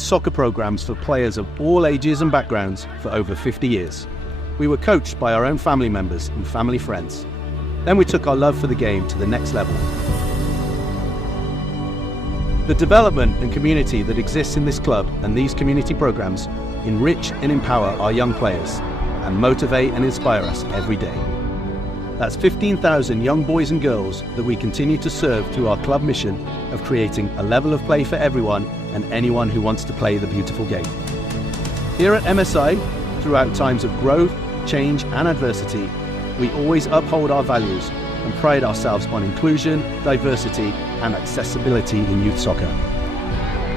soccer programs for players of all ages and backgrounds for over 50 years. We were coached by our own family members and family friends. Then we took our love for the game to the next level. The development and community that exists in this club and these community programs enrich and empower our young players and motivate and inspire us every day. That's 15,000 young boys and girls that we continue to serve through our club mission of creating a level of play for everyone and anyone who wants to play the beautiful game. Here at MSI, throughout times of growth, change and adversity, we always uphold our values and pride ourselves on inclusion, diversity and accessibility in youth soccer.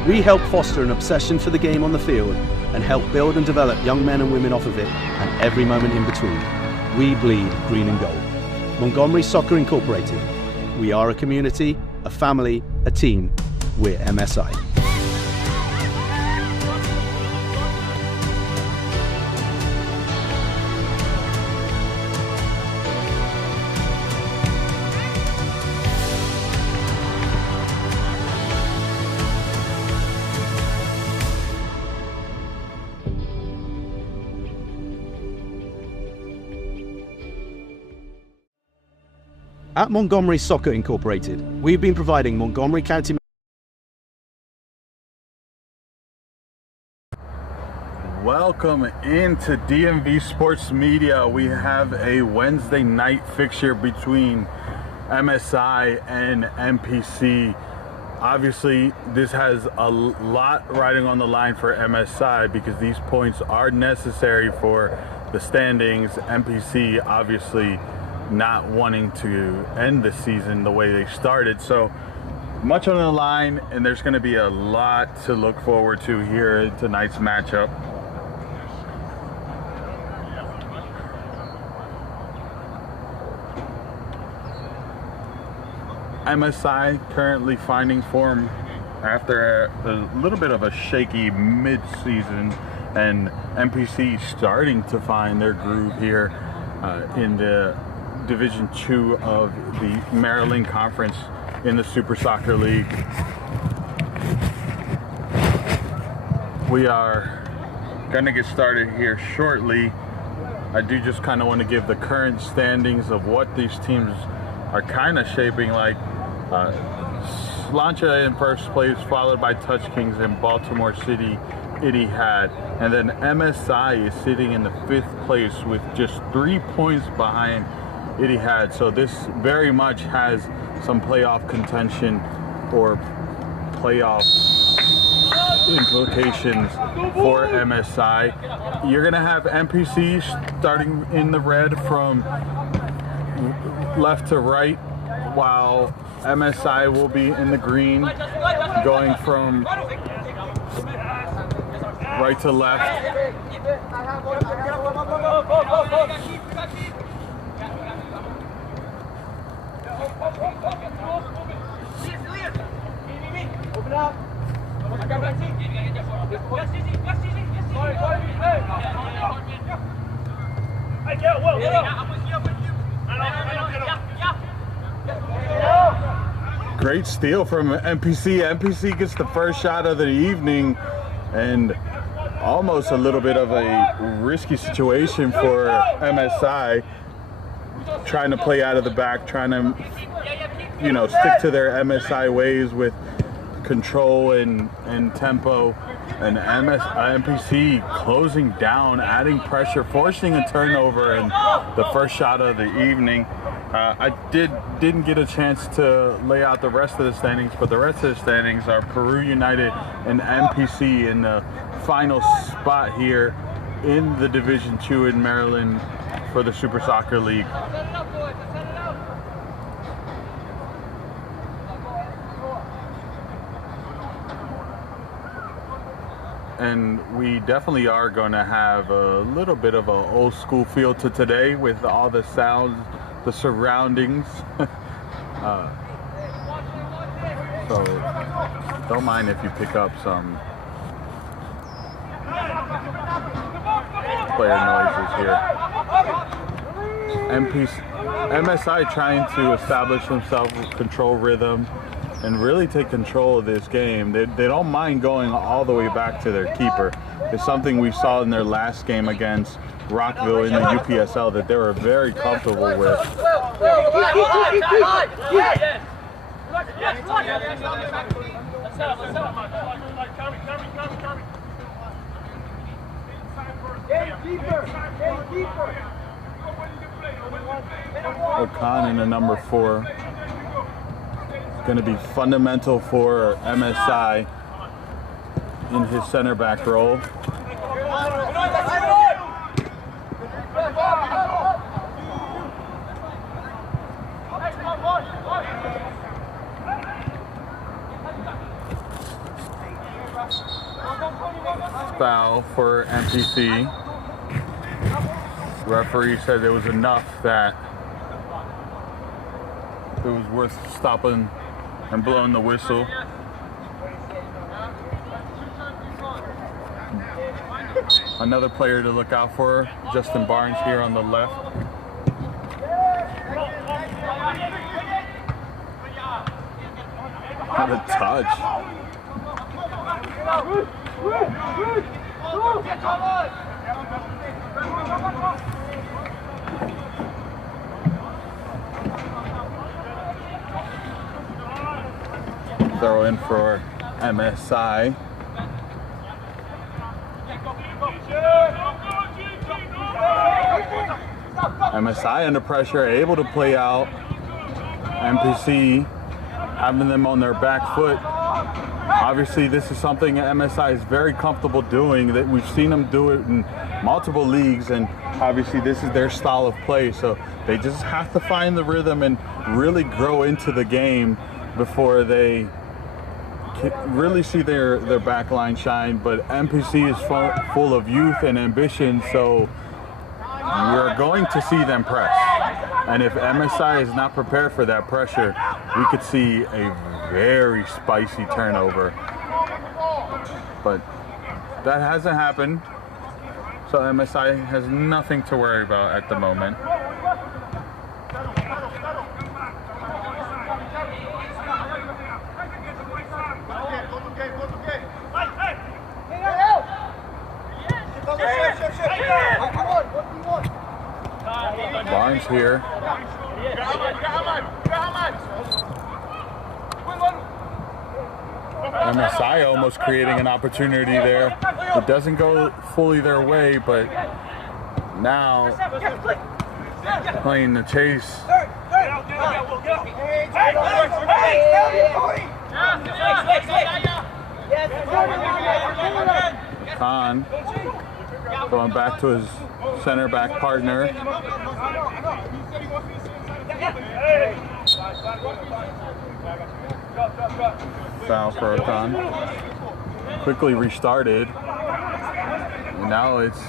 We help foster an obsession for the game on the field and help build and develop young men and women off of it and every moment in between. We bleed green and gold. Montgomery Soccer Incorporated. We are a community, a family, a team. We're MSI. At Montgomery Soccer Incorporated, we've been providing Montgomery County. Welcome into DMV Sports Media. We have a Wednesday night fixture between MSI and NPC. Obviously, this has a lot riding on the line for MSI because these points are necessary for the standings. NPC obviously not wanting to end the season the way they started, so much on the line, and there's going to be a lot to look forward to here in tonight's matchup. MSI currently finding form after a little bit of a shaky mid-season, and NPC starting to find their groove here in the Division II of the Maryland Conference in the Super Soccer League. We are going to get started here shortly. I do just kind of want to give the current standings of what these teams are kind of shaping like. Slancha in first place, followed by Touch Kings and Baltimore City Etihad, and then MSI is sitting in the 5th place with just 3 points behind Etihad. So this very much has some playoff contention or playoff implications for MSI. You're gonna have NPC starting in the red from left to right, while MSI will be in the green, going from right to left. Great steal from NPC. NPC gets the first shot of the evening, and almost a little bit of a risky situation for MSI, trying to play out of the back, trying to, you know, stick to their MSI ways with control and tempo, and NPC closing down, adding pressure, forcing a turnover, and the first shot of the evening. I didn't get a chance to lay out the rest of the standings, but the rest of the standings are Peru United and NPC in the final spot here in the Division II in Maryland for the Super Soccer League. And we definitely are going to have a little bit of an old school feel to today with all the sounds, the surroundings. So don't mind if you pick up some player noises here. MSI trying to establish themselves with control rhythm, and really take control of this game. They don't mind going all the way back to their keeper. It's something we saw in their last game against Rockville in the UPSL that they were very comfortable with. Okan in the number 4. Going to be fundamental for MSI in his center back role. Foul for NPC. Referee said it was enough that it was worth stopping and blowing the whistle. Another player to look out for, Justin Barnes here on the left. What a touch. Throw in for MSI. MSI under pressure, able to play out. NPC having them on their back foot. Obviously, this is something MSI is very comfortable doing. That we've seen them do it in multiple leagues, and obviously this is their style of play. So they just have to find the rhythm and really grow into the game before they really see their back line shine. But NPC is full of youth and ambition, so we're going to see them press. And if MSI is not prepared for that pressure, we could see a very spicy turnover. But that hasn't happened, so MSI has nothing to worry about at the moment. Barnes here. MSI almost creating an opportunity there. It doesn't go fully their way, but now playing the chase. Khan going back to his center back partner. Foul for Okan. Quickly restarted. And now it's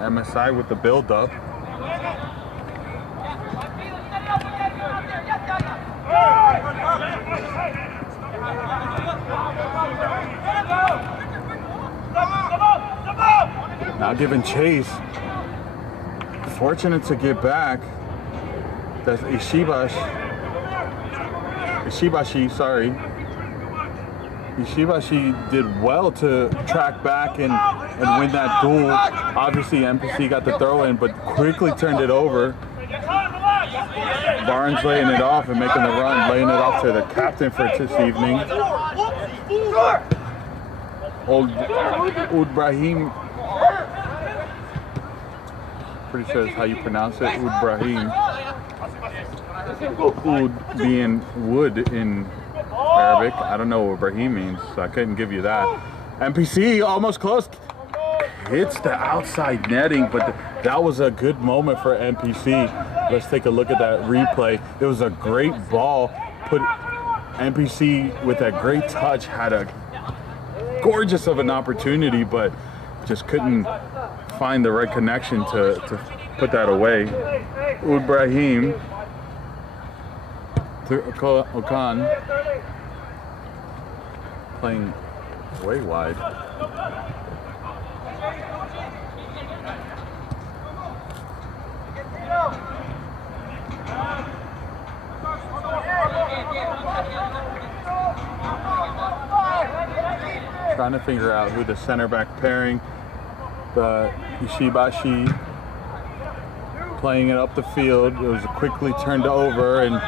MSI with the build-up. Now giving chase. Fortunate to get back. That's Ishibashi, sorry. Ishibashi did well to track back and win that duel. Obviously NPC got the throw in, but quickly turned it over. Barnes laying it off and making the run, laying it off to the captain for this evening. Oud Brahim. Pretty sure that's how you pronounce it, Oud Brahim. Oud being wood in Arabic. I don't know what Brahim means, so I couldn't give you that. NPC almost close. Hits the outside netting, but that was a good moment for NPC. Let's take a look at that replay. It was a great ball. Put NPC with that great touch, had a gorgeous of an opportunity, but just couldn't find the right connection to put that away. Oud Brahim to Okan, playing way wide. trying to figure out who the center back pairing. The Ishibashi playing it up the field. It was quickly turned over and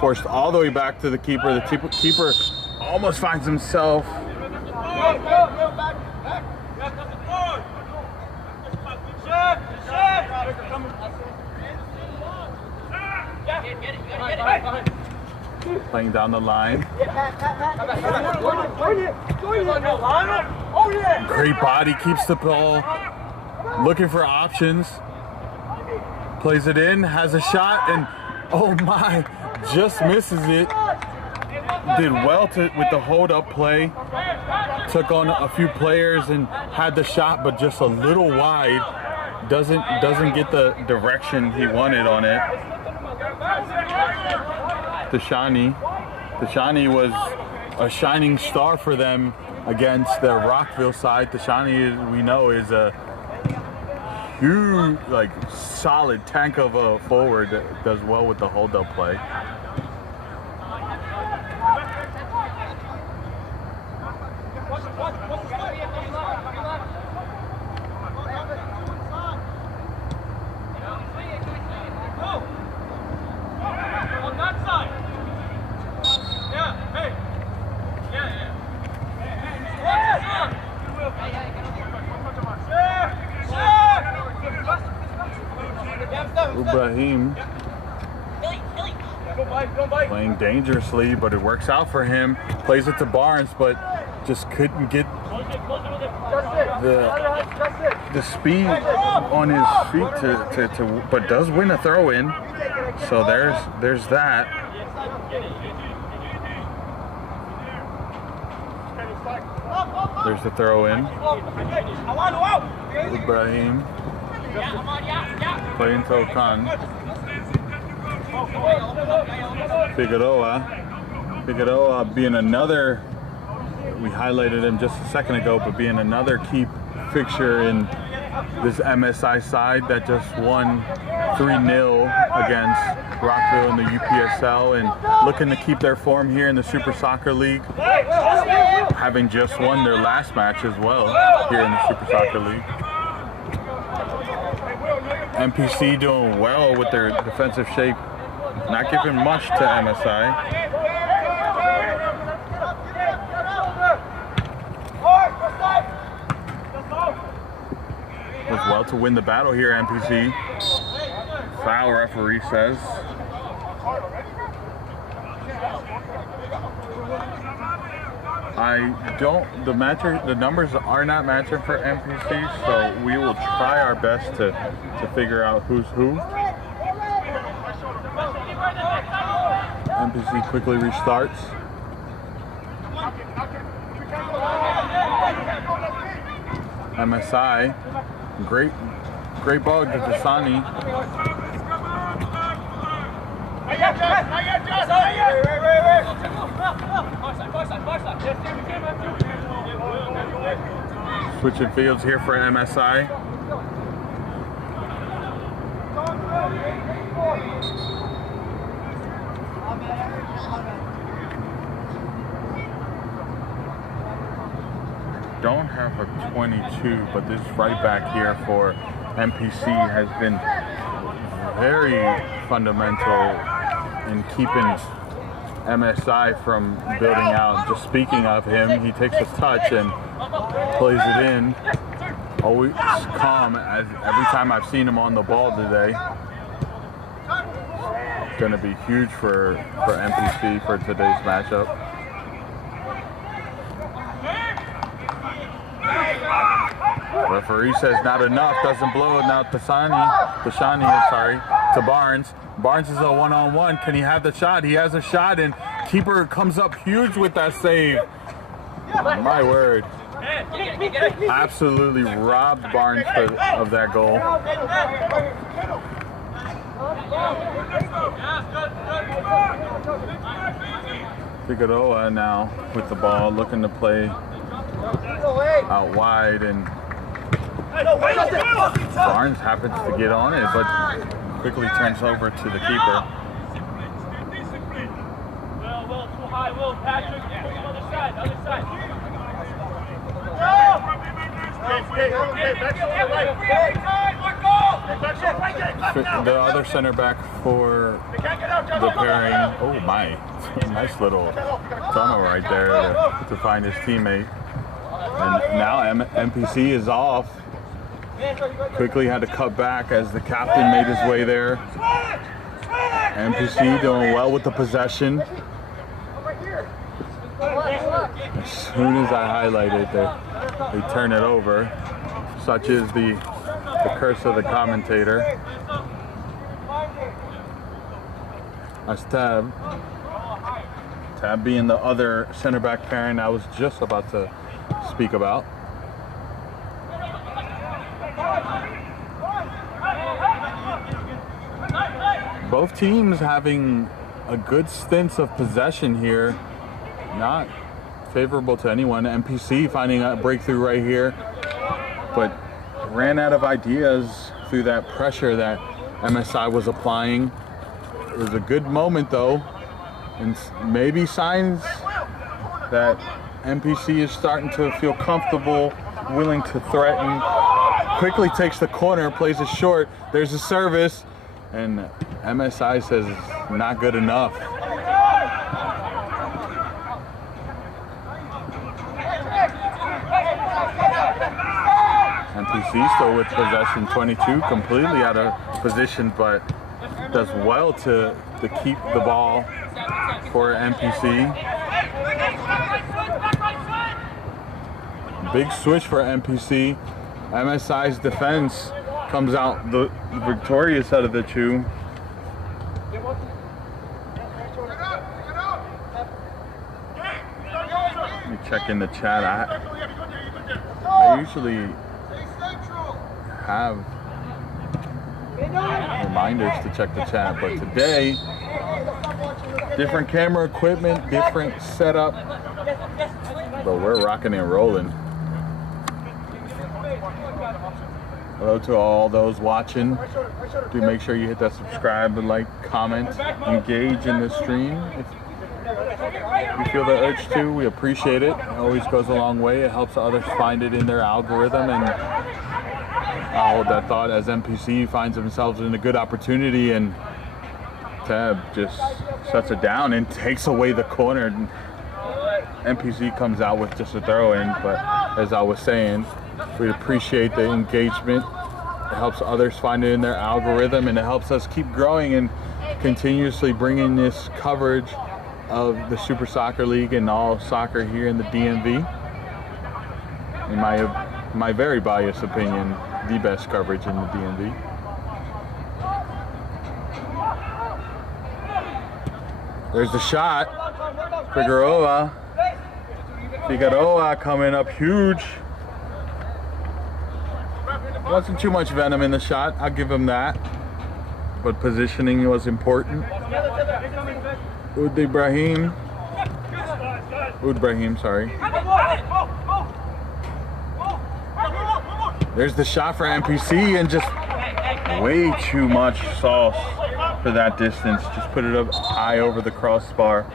forced all the way back to the keeper. The keeper almost finds himself. Playing down the line. Great body, keeps the ball. Looking for options. Plays it in, has a shot, and oh my, just misses it. Did well with the hold-up play. Took on a few players and had the shot, but just a little wide. Doesn't get the direction he wanted on it. Tashani was a shining star for them against the Rockville side. Tashani, we know, is a huge, like, solid tank of a forward that does well with the hold-up play. Ibrahim playing dangerously, but it works out for him. Plays it to Barnes, but just couldn't get the speed on his feet to but does win a throw in. So there's that. There's the throw in. Ibrahim playing to Okan. Figueroa being another, we highlighted him just a second ago, but being another key fixture in this MSI side that just won 3-0 against Rockville in the UPSL and looking to keep their form here in the Super Soccer League, having just won their last match as well here in the Super Soccer League. NPC doing well with their defensive shape, not giving much to MSI. Was well to win the battle here, NPC. Foul, referee says. The numbers are not matching for NPC, so we will try our best to figure out who's who. NPC quickly restarts. MSI, great ball to Dasani. Switching fields here for MSI. Don't have a 22, but this right back here for NPC has been very fundamental in keeping MSI from building out. Just speaking of him, he takes a touch and plays it in. Always calm, as every time I've seen him on the ball today. It's going to be huge for NPC for today's matchup. Referee says not enough, doesn't blow it. Now Tashani, to Barnes. Barnes is a one-on-one. Can he have the shot? He has a shot, and keeper comes up huge with that save. My word. Absolutely robbed Barnes of that goal. Figueroa now with the ball, looking to play out wide, and Barnes happens to get on it, but quickly turns over to the keeper. The other center back for the pairing. Oh my, nice little tunnel right there to find his teammate. And now MPC is off. Quickly had to cut back as the captain made his way there. MPC doing well with the possession. As soon as I highlight it, they turn it over. Such is the curse of the commentator. That's Tab. Tab being the other center back pairing I was just about to speak about. Both teams having a good stints of possession here. Not favorable to anyone. MPC finding a breakthrough right here, but ran out of ideas through that pressure that MSI was applying. It was a good moment though, and maybe signs that MPC is starting to feel comfortable, willing to threaten. Quickly takes the corner, plays it short. There's a service, and MSI says it's not good enough. MPC still with possession, 22, completely out of position, but does well to keep the ball for MPC. Big switch for MPC. MSI's defense comes out the victorious out of the two. Let me check in the chat. I usually have reminders to check the chat, but today, different camera equipment, different setup, but we're rocking and rolling. Hello to all those watching. Do make sure you hit that subscribe, like, comment, engage in the stream. If you feel the urge to, we appreciate it. It always goes a long way. It helps others find it in their algorithm, and I'll hold that thought as MPC finds themselves in a good opportunity, and Tab just shuts it down and takes away the corner. MPC comes out with just a throw in, but as I was saying, we appreciate the engagement. It helps others find it in their algorithm, and it helps us keep growing and continuously bringing this coverage of the Super Soccer League and all soccer here in the DMV. In my very biased opinion, the best coverage in the DMV. There's the shot. Figueroa coming up huge. Wasn't too much venom in the shot, I'll give him that. But positioning was important. Oud Brahim, sorry. There's the shot for MPC, and just way too much sauce for that distance. Just put it up high over the crossbar.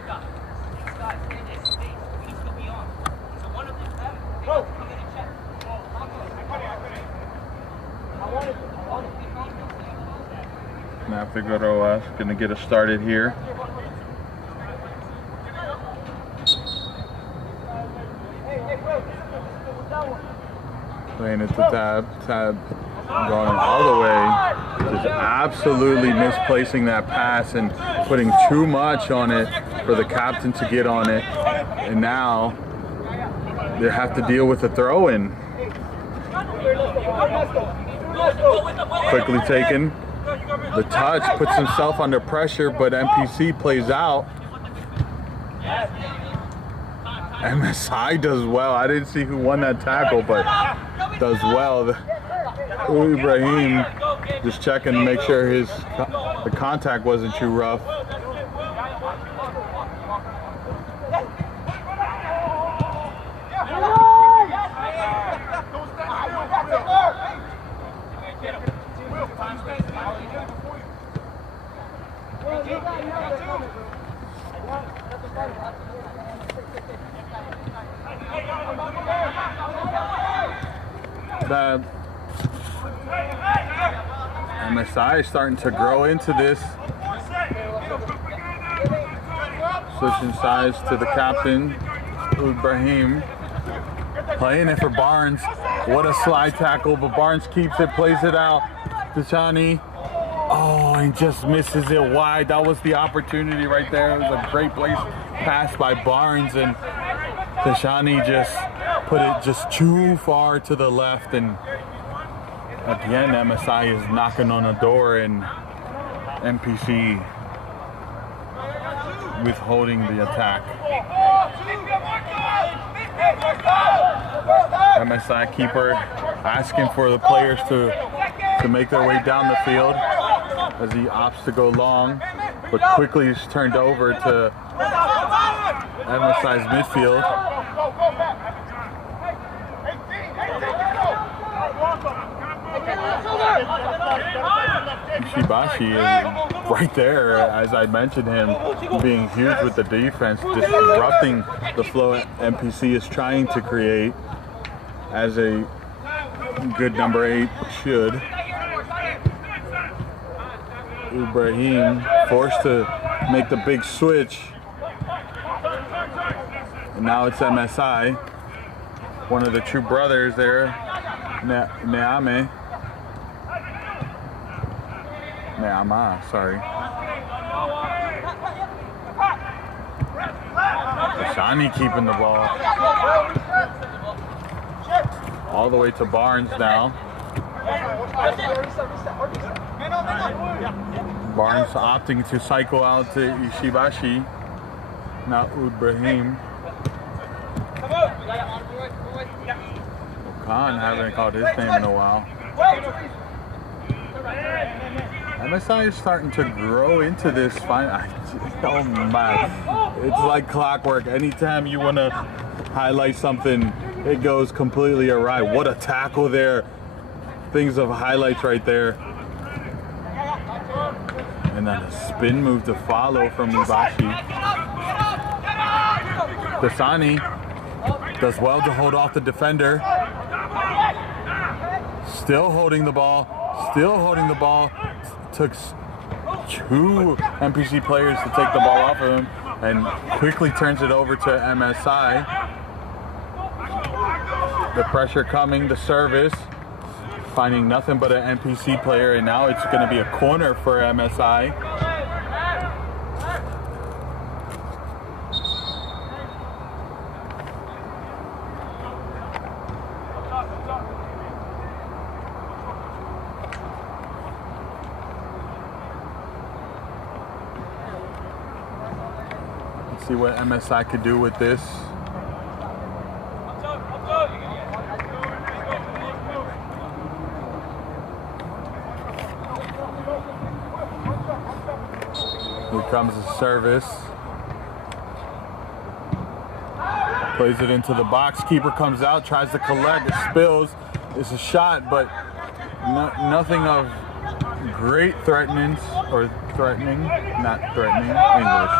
Now Figueroa gonna get us started here. Playing it to Tab. Tab going all the way. Just absolutely misplacing that pass and putting too much on it for the captain to get on it. And now they have to deal with the throw-in. Quickly taken. The touch puts himself under pressure, but MPC plays out. MSI does well. I didn't see who won that tackle, but does well. Ibrahim just checking to make sure the contact wasn't too rough. The MSI is starting to grow into this. Switching sides to the captain, Ibrahim. Playing it for Barnes. What a slide tackle, but Barnes keeps it, plays it out. Deshani. Oh, he just misses it wide. That was the opportunity right there. It was a great place pass by Barnes, and Deshani just put it just too far to the left. And again, MSI is knocking on the door, and NPC withholding the attack. MSI keeper asking for the players to make their way down the field as he opts to go long, but quickly is turned over to MSI's midfield. Ishibashi is right there, as I mentioned him, being huge with the defense, disrupting the flow NPC is trying to create, as a good number 8 should. Ibrahim forced to make the big switch. And now it's MSI. One of the two brothers there, Neama, sorry. Shani keeping the ball. All the way to Barnes now. Barnes opting to cycle out to Ishibashi. Now Ibrahim. Khan haven't called his name in a while. MSI is starting to grow into this oh my, it's like clockwork. Anytime you want to highlight something, it goes completely awry. What a tackle there. Things of highlights right there. And then a spin move to follow from Ibashi. Dasani does well to hold off the defender. Still holding the ball. Took two NPC players to take the ball off of him and quickly turns it over to MSI. The pressure coming, the service, finding nothing but an NPC player, and now it's going to be a corner for MSI. See what MSI could do with this. Here comes the service. Plays it into the box. Keeper comes out, tries to collect. It spills. It's a shot, but nothing of great threatening, not threatening, English.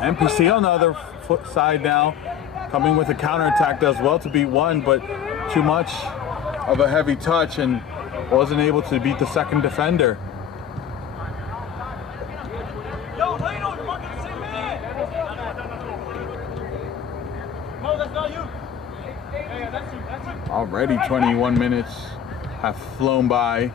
NPC on the other side now, coming with a counterattack, does well to beat one, but too much of a heavy touch and wasn't able to beat the second defender. Already 21 minutes have flown by.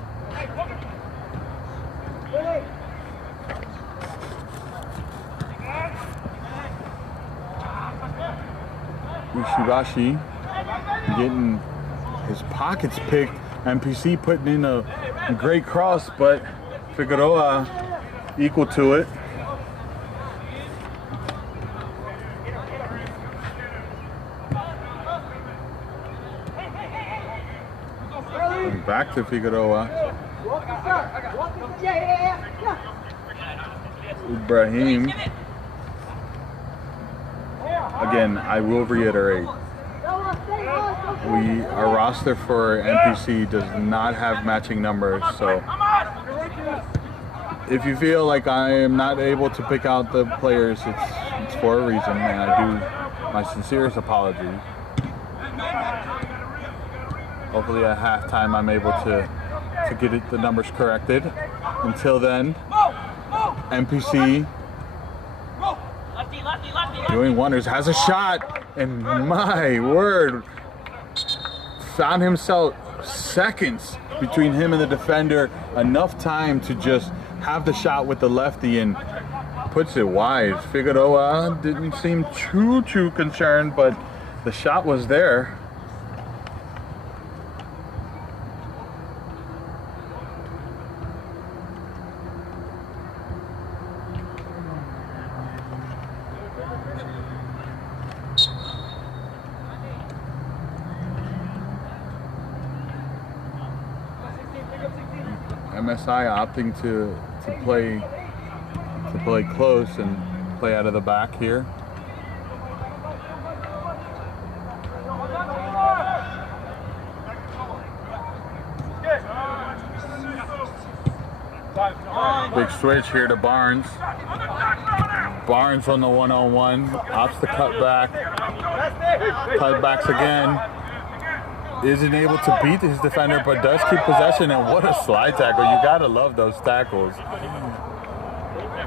Ishibashi getting his pockets picked. NPC putting in a great cross, but Figueroa equal to it. And back to Figueroa. Ibrahim. Again, I will reiterate, our roster for NPC does not have matching numbers, so if you feel like I am not able to pick out the players, it's for a reason, and I do my sincerest apologies. Hopefully at halftime I'm able to get the numbers corrected. Until then, NPC doing wonders, has a shot, and my word, found himself seconds between him and the defender, enough time to just have the shot with the lefty and puts it wide. Figueroa didn't seem too concerned, but the shot was there. MSI opting to play close and play out of the back here. Big switch here to Barnes. Barnes on the one-on-one, opts to cut back. Cutbacks again. Isn't able to beat his defender, but does keep possession, and what a slide tackle. You gotta love those tackles.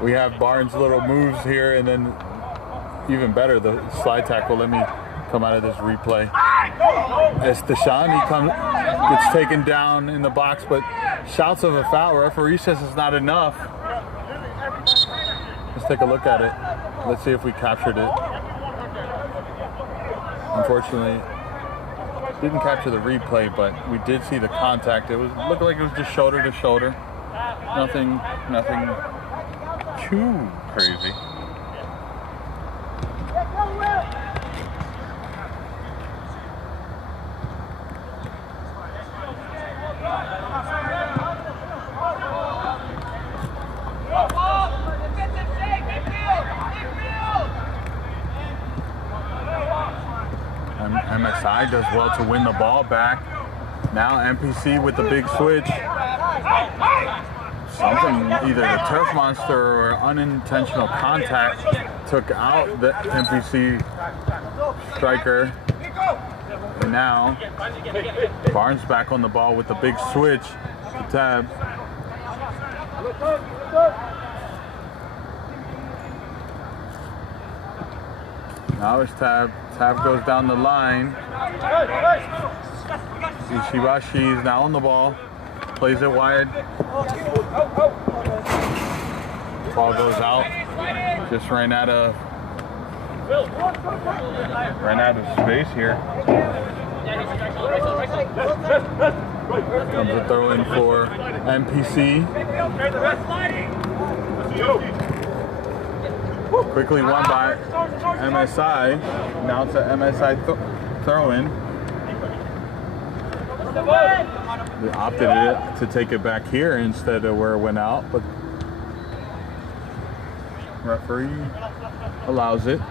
We have Barnes' little moves here, and then even better, the slide tackle. Let me come out of this replay. As Tashani gets taken down in the box, but shouts of a foul. Referee says it's not enough. Let's take a look at it. Let's see if we captured it. Unfortunately, didn't capture the replay, but we did see the contact. It looked like it was just shoulder to shoulder. Nothing too crazy. MSI does well to win the ball back. Now NPC with the big switch. Something, either the turf monster or unintentional contact took out the NPC striker. And now Barnes back on the ball with the big switch to Tab. Now it's Tab. Tab goes down the line. Ishibashi is now on the ball. Plays it wide. Ball goes out. Just ran out of space here. Comes a throw in for NPC. Quickly won by MSI. Now it's an MSI throw-in. They opted to take it back here instead of where it went out, but referee allows it.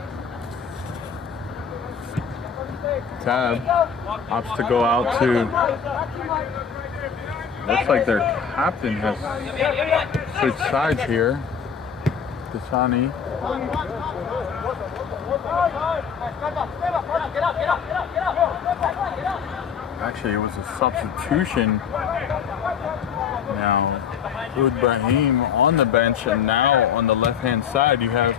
Tab opts to go out to. Looks like their captain has switched sides here. Tashani. Actually, it was a substitution. Now, Ibrahim on the bench, and now on the left-hand side you have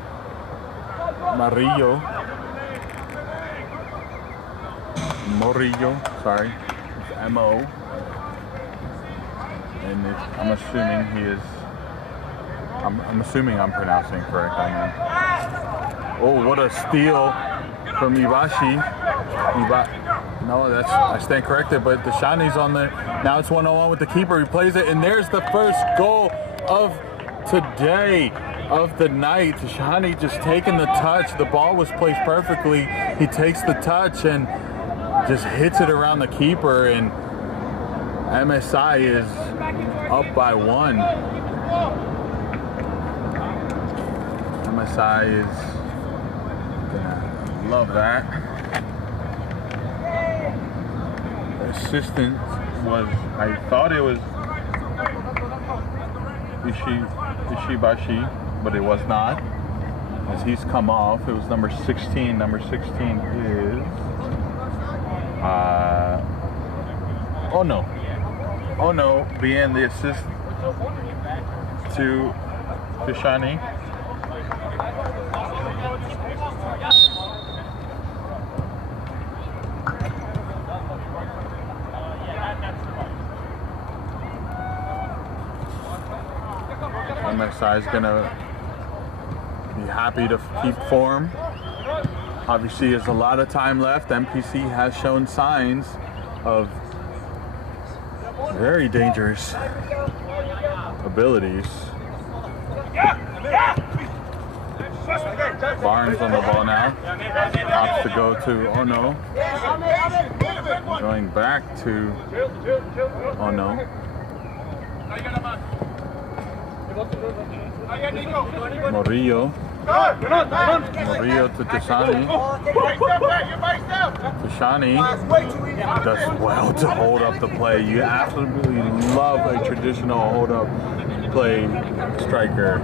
Murillo, sorry, it's M-O. And I'm assuming he is. I'm assuming I'm pronouncing correct on that. Oh, what a steal from Ibashi. No, I stand corrected, but Tashani's on there. Now it's 1-on-1 with the keeper. He plays it, and there's the first goal of today, of the night. Tashani just taking the touch. The ball was placed perfectly. He takes the touch and just hits it around the keeper, and MSI is up by 1. MSI is gonna love that. Assistant was, I thought it was Ishibashi, but it was not, as he's come off. It was number 16. Number 16 is Oh no. Oh no, being the assist to Fishani. MSI is gonna be happy to keep form. Obviously, there's a lot of time left. MPC has shown signs of very dangerous abilities. Barnes on the ball now. Opts to go to Ono. Going back to Ono. Murillo. Murillo to Tishani. Tishani does well to hold up the play. You absolutely love a traditional hold up play striker.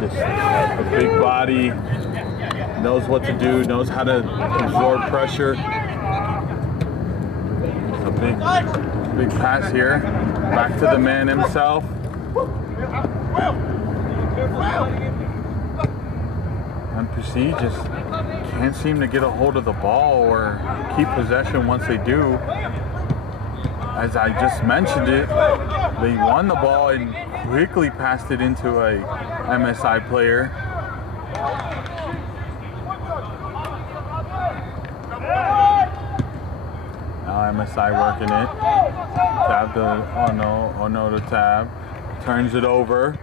Just a big body, knows what to do, knows how to absorb pressure. A big pass here. Back to the man himself. MPC just can't seem to get a hold of the ball or keep possession once they do. As I just mentioned it, they won the ball and quickly passed it into a MSI player. Now MSI working it. Tab to Ono to Tab. Turns it over.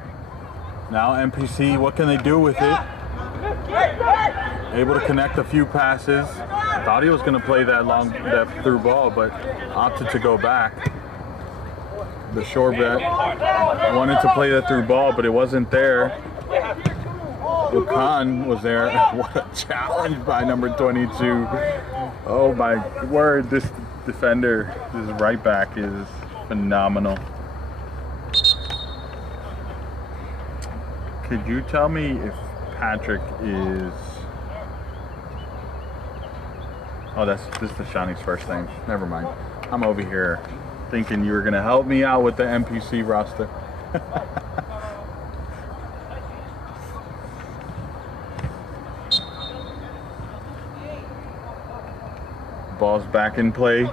Now MPC, what can they do with it? Able to connect a few passes. Thought he was going to play that through ball, but opted to go back. The shore bet wanted to play that through ball, but it wasn't there. Khan was there. What a challenge by number 22. Oh my word, this defender, this right back is phenomenal. Could you tell me if Patrick is... Oh, this is Shani's first name. Never mind. I'm over here thinking you were going to help me out with the NPC roster. Ball's back in play.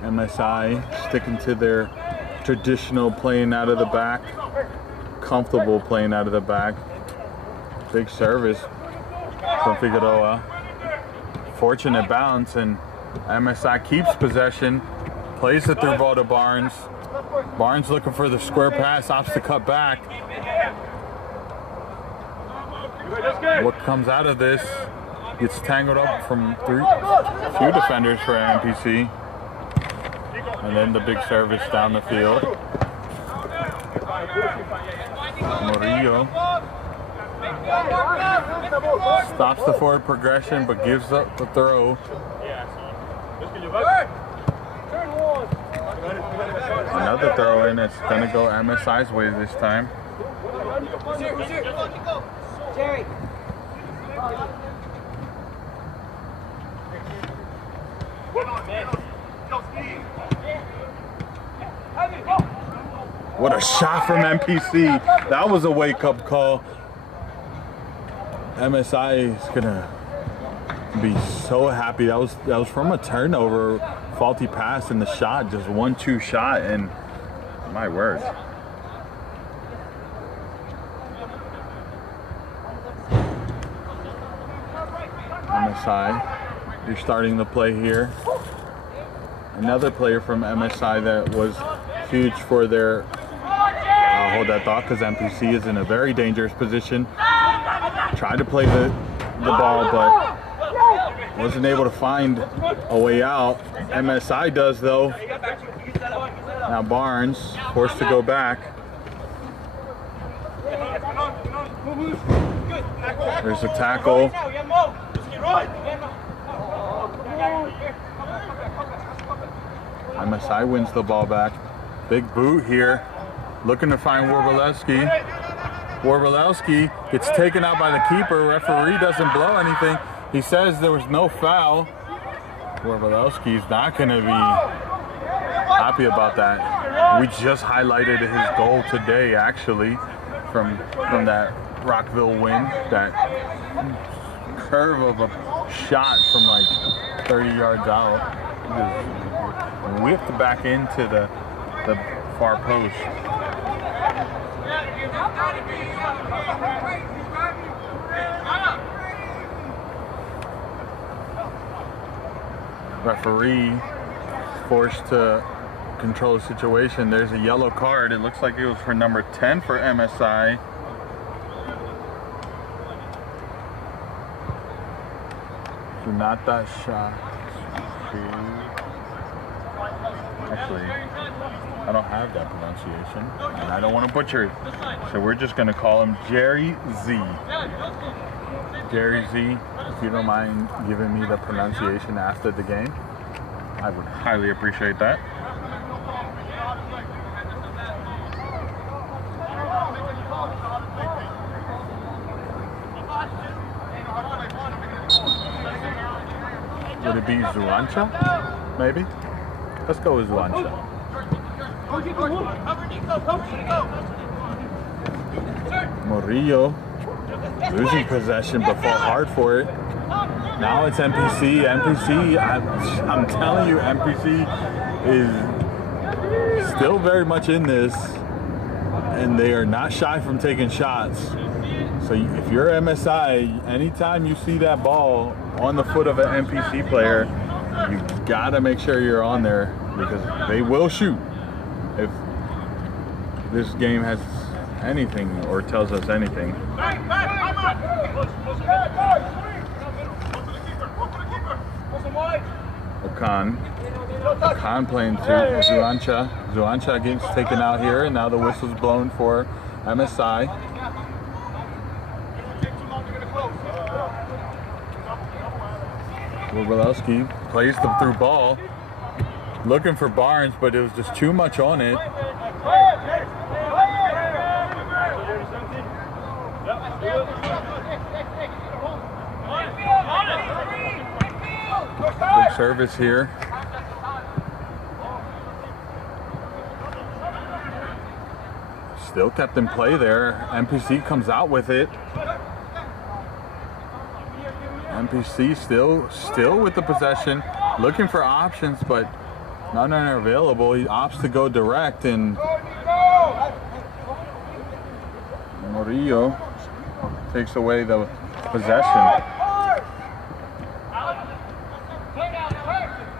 MSI sticking to their traditional playing out of the back. Comfortable playing out of the back. Big service from Figueroa. Fortunate bounce, and MSI keeps possession. Plays it through ball to Barnes. Barnes looking for the square pass, opts to cut back. What comes out of this gets tangled up from a few defenders for NPC. And then the big service down the field. Murillo stops the forward progression but gives up the throw. Another throw in. It's going to go MSI's way this time. What a shot from MPC. That was a wake-up call. MSI is gonna be so happy. That was from a turnover, faulty pass, and the shot, just 1-2 shot, and my word. MSI, you're starting the play here. Another player from MSI that was huge for their, I'll hold that thought because MPC is in a very dangerous position. Tried to play the ball, but wasn't able to find a way out. MSI does though. Now Barnes forced to go back. There's a tackle. MSI wins the ball back. Big boot here. Looking to find Warbalewski. Warbalewski gets taken out by the keeper. Referee doesn't blow anything. He says there was no foul. Warbalowski's not going to be happy about that. We just highlighted his goal today, actually, from that Rockville win. That curve of a shot from like 30 yards out. Just whipped back into the far post. Referee forced to control the situation. There's a yellow card. It looks like it was for number 10 for MSI. Not that shot. Actually, I don't have that pronunciation, and I don't want to butcher it. So we're just going to call him Jerry Z. Jerry Z, if you don't mind giving me the pronunciation after the game, I would highly appreciate that. Would it be Zuancha? Maybe? Let's go with Zuancha. Murillo losing possession but fought hard for it. Now it's MPC. I'm telling you, MPC is still very much in this, and they are not shy from taking shots. So if you're MSI, anytime you see that ball on the foot of an NPC player, you gotta make sure you're on there, because they will shoot. If this game has anything or tells us anything. Okan playing to Zuancha. Zuancha gets taken out here, and now the whistle's blown for MSI. Warbalowski plays the through ball, looking for Barnes, but it was just too much on it. Big service here. Still kept in play there. MPC comes out with it. MPC still with the possession, looking for options, but none are available. He opts to go direct, and Murillo takes away the possession.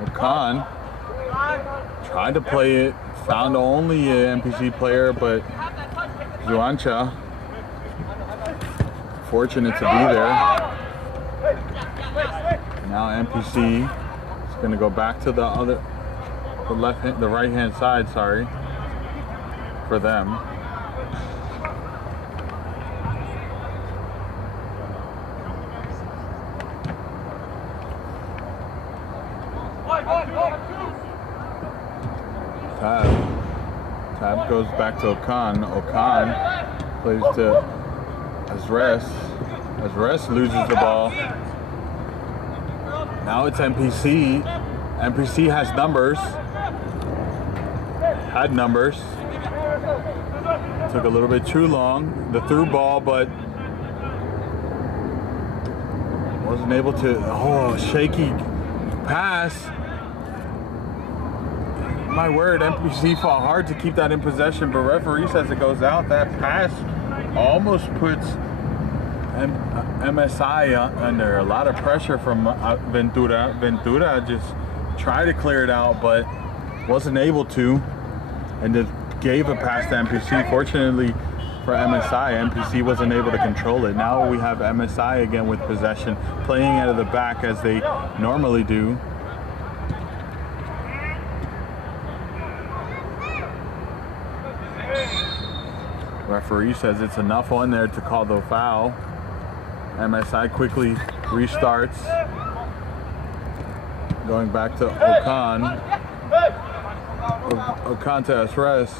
Okan tried to play it, found only an NPC player, but Zuancha fortunate to be there. Now NPC is going to go back to the right hand side, sorry, for them. Tab goes back to Okan. Okan plays to Azres. Azres loses the ball. Now it's MPC. MPC has numbers. Had numbers. Took a little bit too long. The through ball, but wasn't able to. Oh, shaky pass. My word, MPC fought hard to keep that in possession, but referee says it goes out. That pass almost puts MSI under a lot of pressure from Ventura. Ventura just tried to clear it out, but wasn't able to, and just gave a pass to MPC. Fortunately for MSI, MPC wasn't able to control it. Now we have MSI again with possession, playing out of the back as they normally do. Referee says it's enough on there to call the foul. MSI quickly restarts. Going back to Okan. Okan to Azres.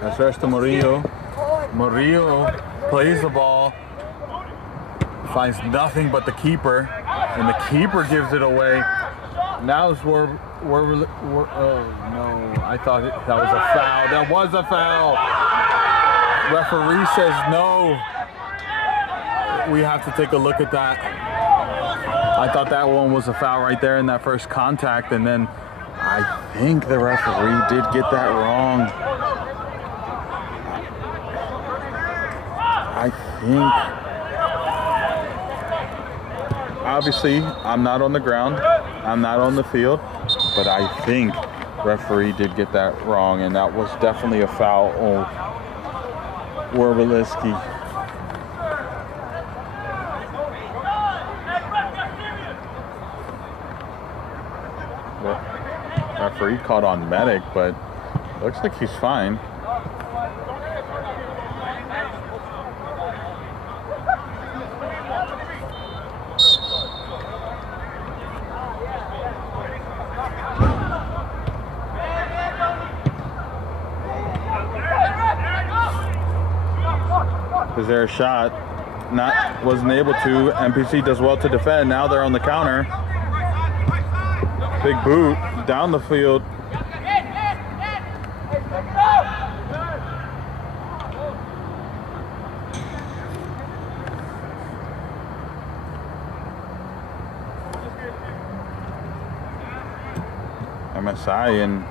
Azres to Murillo. Murillo plays the ball. Finds nothing but the keeper. And the keeper gives it away. Now it's oh no, I thought that was a foul. That was a foul. Referee says no. We have to take a look at that. I thought that one was a foul right there in that first contact, and then I think the referee did get that wrong. I think, obviously, I'm not on the ground, I'm not on the field, but I think referee did get that wrong, and that was definitely a foul on Werbeliski. Referee called on medic, but looks like he's fine. Is there a shot? Wasn't able to. NPC does well to defend. Now they're on the counter. Big boot down the field. MSI and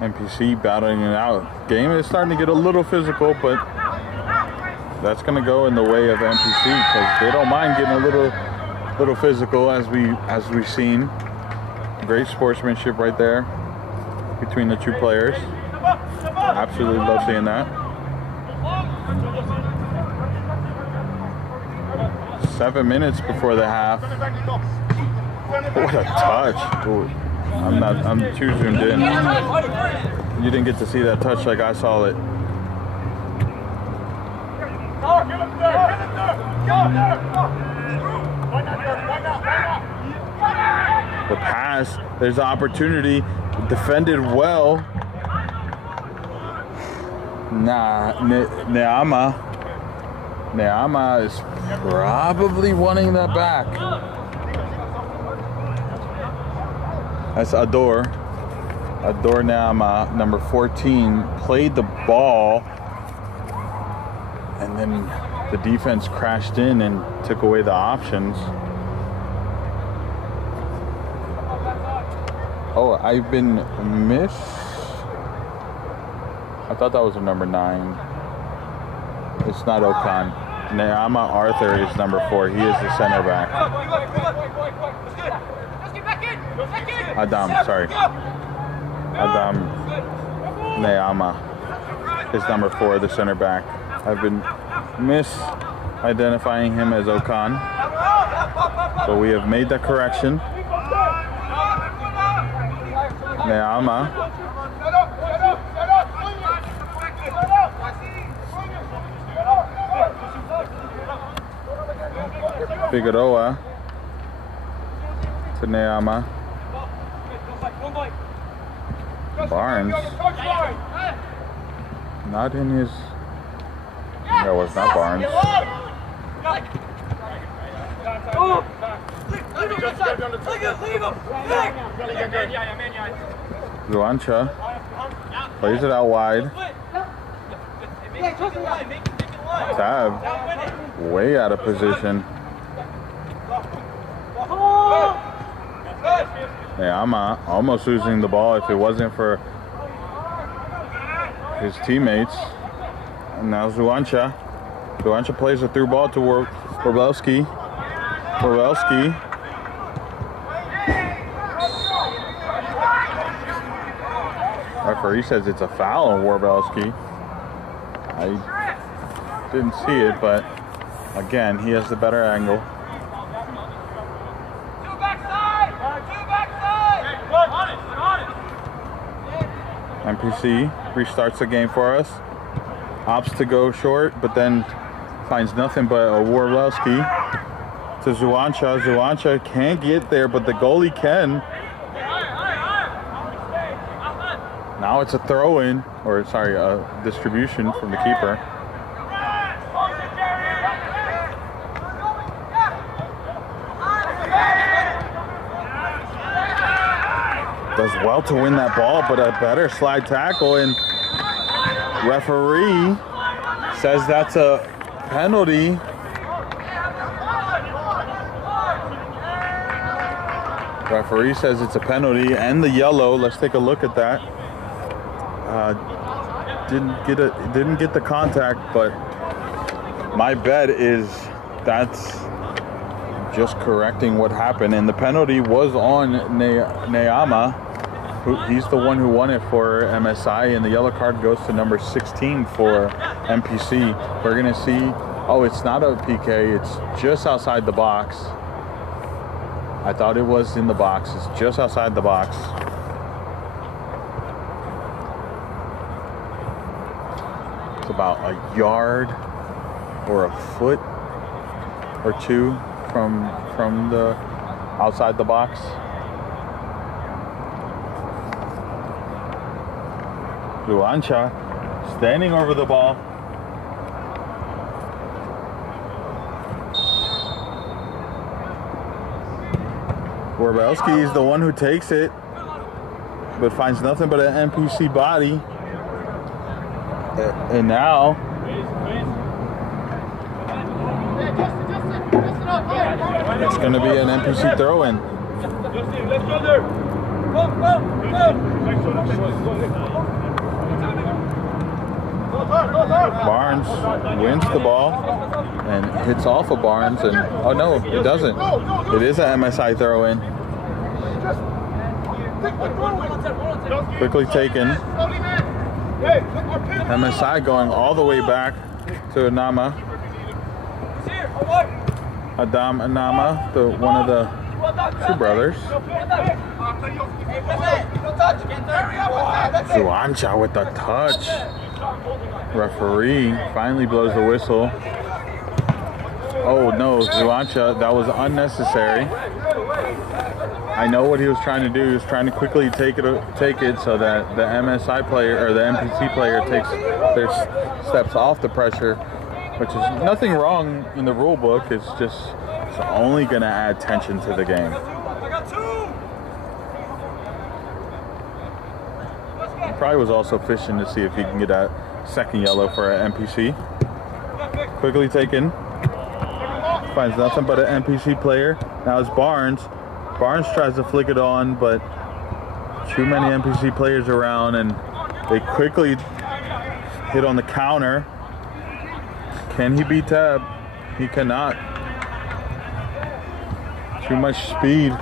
NPC battling it out. Game is starting to get a little physical, but that's going to go in the way of NPC because they don't mind getting a little physical, as we've seen. Great sportsmanship right there between the two players. Absolutely love seeing that. 7 minutes before the half. What a touch! Ooh, I'm too zoomed in. You didn't get to see that touch like I saw it. The pass, there's opportunity, defended well. Neama is probably wanting that back. That's Ador Neama, number 14, played the ball, and then the defense crashed in and took away the options. Oh, I've been missed. I thought that was a number 9. It's not Okan. Neama Arthur is number 4. He is the center back. Adam Neama is number 4, the center back. I've been misidentifying him as Okan. So we have made the correction. Neama. Figueroa to Neama. Barnes. Not in his. That was not Barnes. Luancha plays it out wide. Tab way out of position. Yeah, I'm almost losing the ball if it wasn't for his teammates. And now Zuancha. Zuancha plays a through ball to Werbelski. Referee says it's a foul on Werbelski. I didn't see it, but again, he has the better angle. NPC restarts the game for us. Opts to go short, but then finds nothing but a Werbelski to Zuancha. Zuancha can't get there, but the goalie can. Now it's a throw-in, or sorry, a distribution from the keeper. well to win that ball, but a better slide tackle, and referee says that's a penalty. Referee says it's a penalty and the yellow. Let's take a look at that. Didn't get the contact, but my bet is that's just correcting what happened, and the penalty was on Neama. He's the one who won it for MSI, and the yellow card goes to number 16 for NPC. We're gonna see. Oh, it's not a PK. It's just outside the box. I thought it was in the box. It's just outside the box. It's about a yard or a foot or two from the outside the box. Luancha standing over the ball. Warbelski is the one who takes it, but finds nothing but an NPC body. And now it's going to be an NPC throw-in. Barnes wins the ball and hits off of Barnes, and oh no, it doesn't. It is an MSI throw-in. Quickly taken. MSI going all the way back to Anama. Adam Anama, one of the two brothers. Zuancha with the touch. Referee finally blows the whistle. Oh no, Zuancha, that was unnecessary. I know what he was trying to do. He was trying to quickly take it so that the MSI player or the NPC player takes their steps off the pressure, which is nothing wrong in the rule book. It's only going to add tension to the game. He probably was also fishing to see if he can get that second yellow for an NPC. Quickly taken. Finds nothing but an NPC player. Now it's Barnes. Barnes tries to flick it on, but too many NPC players around, and they quickly hit on the counter. Can he beat Tab? He cannot. Too much speed.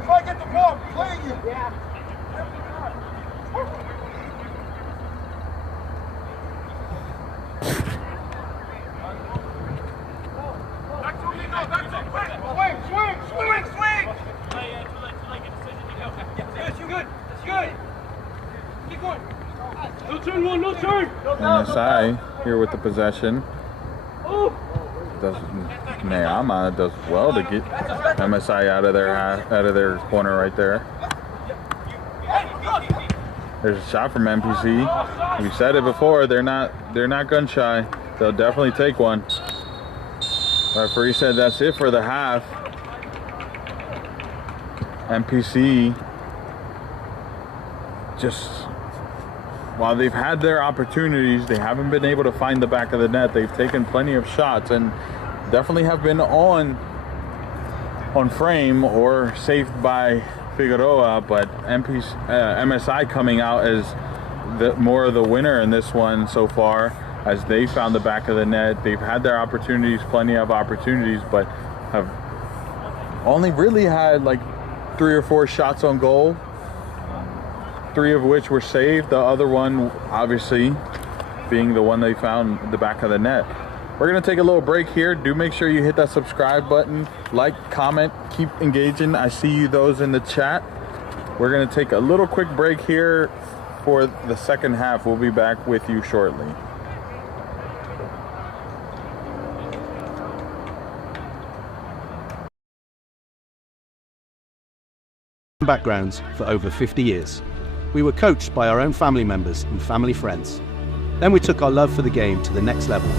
If I get the ball, I'm playing you. Yeah. Swing! Good. Keep going. No turn. MSI here with the possession. Neama does well to get MSI out of their corner right there. There's a shot from NPC. We said it before, they're not gun shy. They'll definitely take one. Referee said that's it for the half. NPC just, while they've had their opportunities, they haven't been able to find the back of the net. They've taken plenty of shots and definitely have been on frame or saved by Figueroa, but MSI coming out as more of the winner in this one so far, as they found the back of the net. They've had their opportunities, plenty of opportunities, but have only really had like 3 or 4 shots on goal, 3 of which were saved. The other one, obviously, being the one they found the back of the net. We're going to take a little break here. Do make sure you hit that subscribe button, like, comment, keep engaging. I see you those in the chat. We're going to take a little quick break here for the second half. We'll be back with you shortly. Backgrounds for over 50 years. We were coached by our own family members and family friends. Then we took our love for the game to the next level.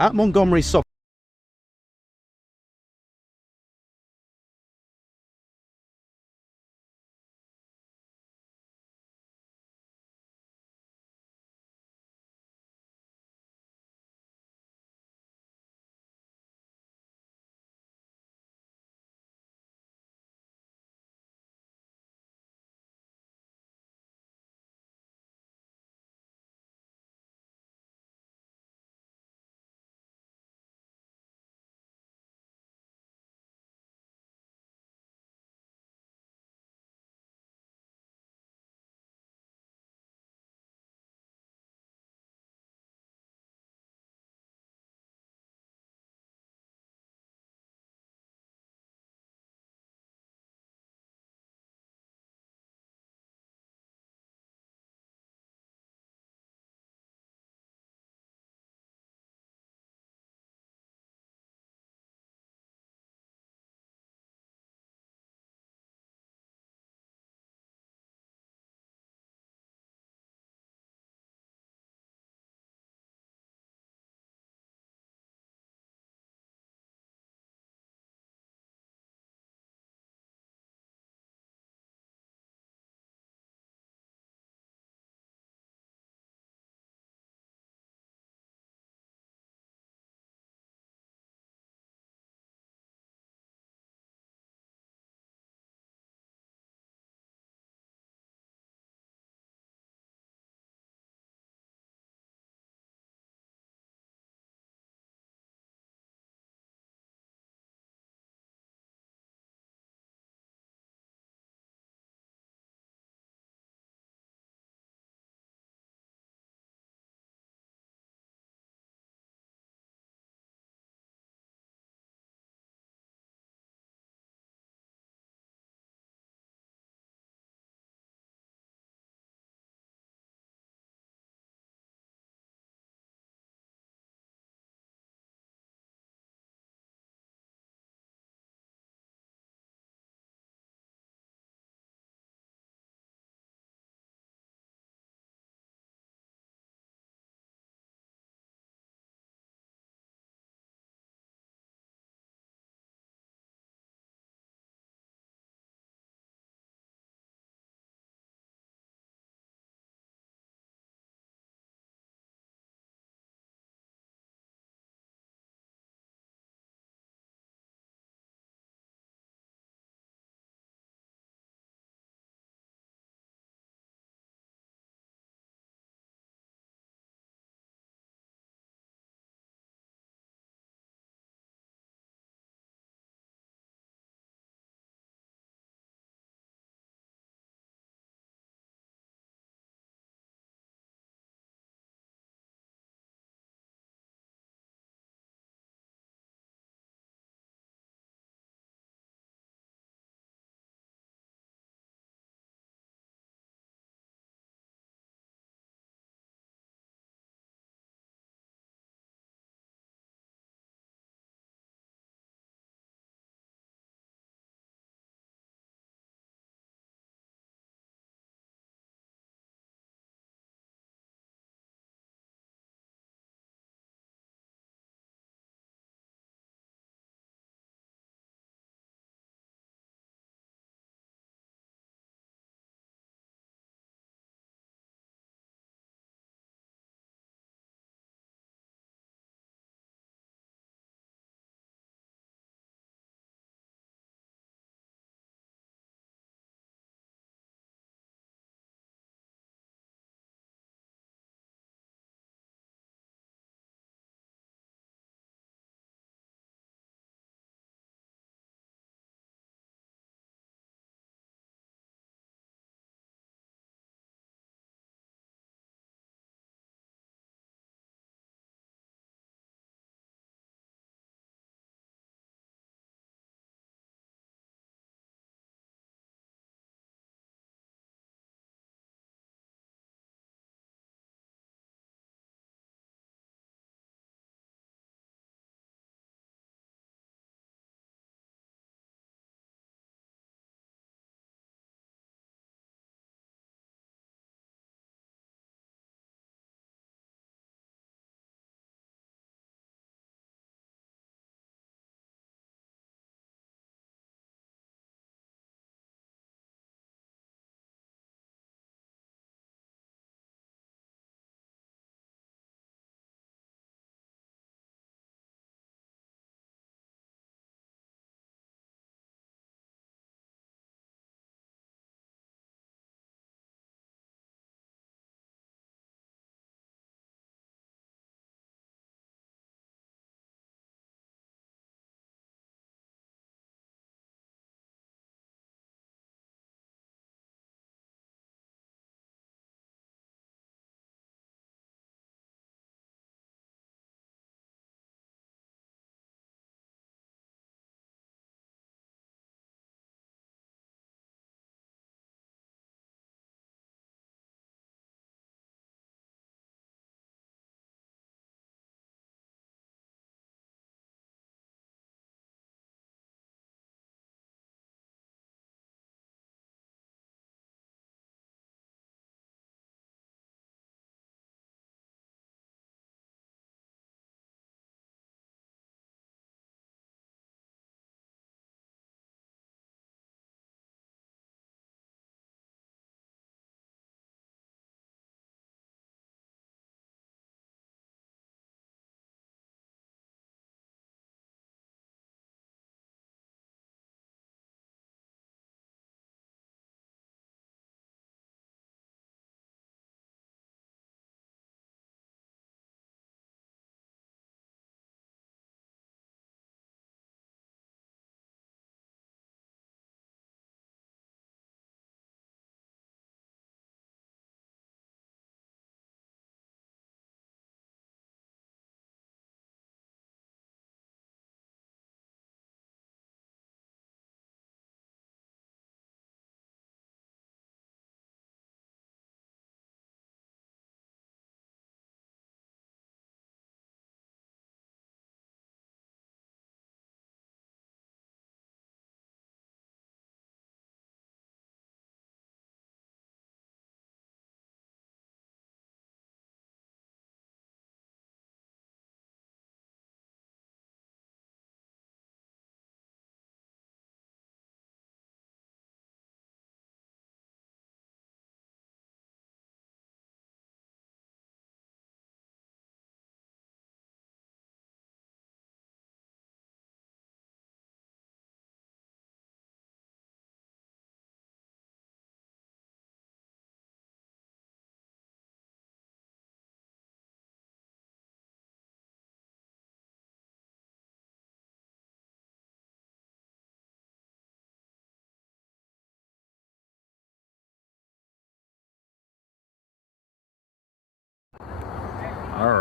At Montgomery Soccer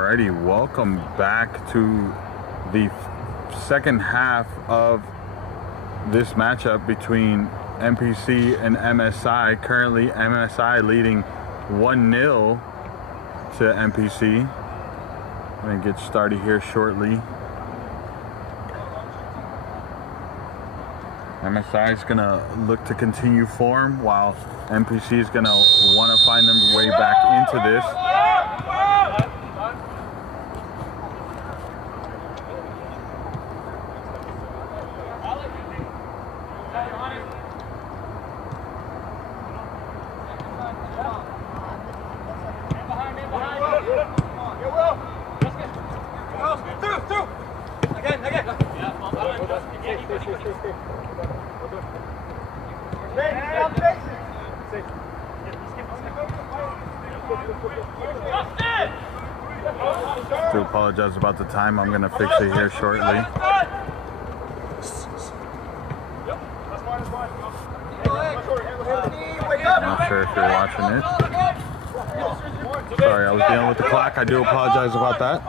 Alrighty, welcome back to the second half of this matchup between NPC and MSI. Currently, MSI leading 1-0 to NPC. I'm gonna get started here shortly. MSI is gonna look to continue form while NPC is gonna want to find their way back into this. I do apologize about the time. I'm gonna fix it here shortly. I'm not sure if you're watching it. Sorry, I was dealing with the clock. I do apologize about that.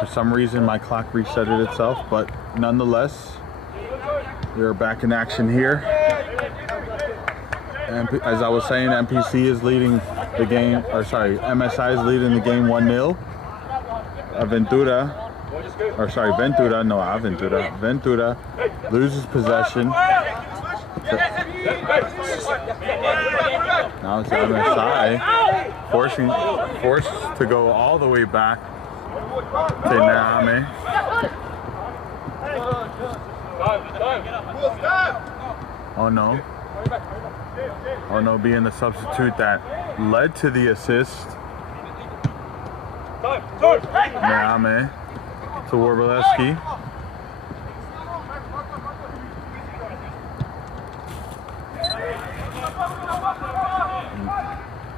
For some reason, my clock resetted itself, but nonetheless, we're back in action here. And as I was saying, NPC is leading the game, or sorry, MSI is leading the game 1-0. Ventura loses possession. Now it's MSI forced to go all the way back to Naame. Oh no, being the substitute that led to the assist. Naame to Warbalewski.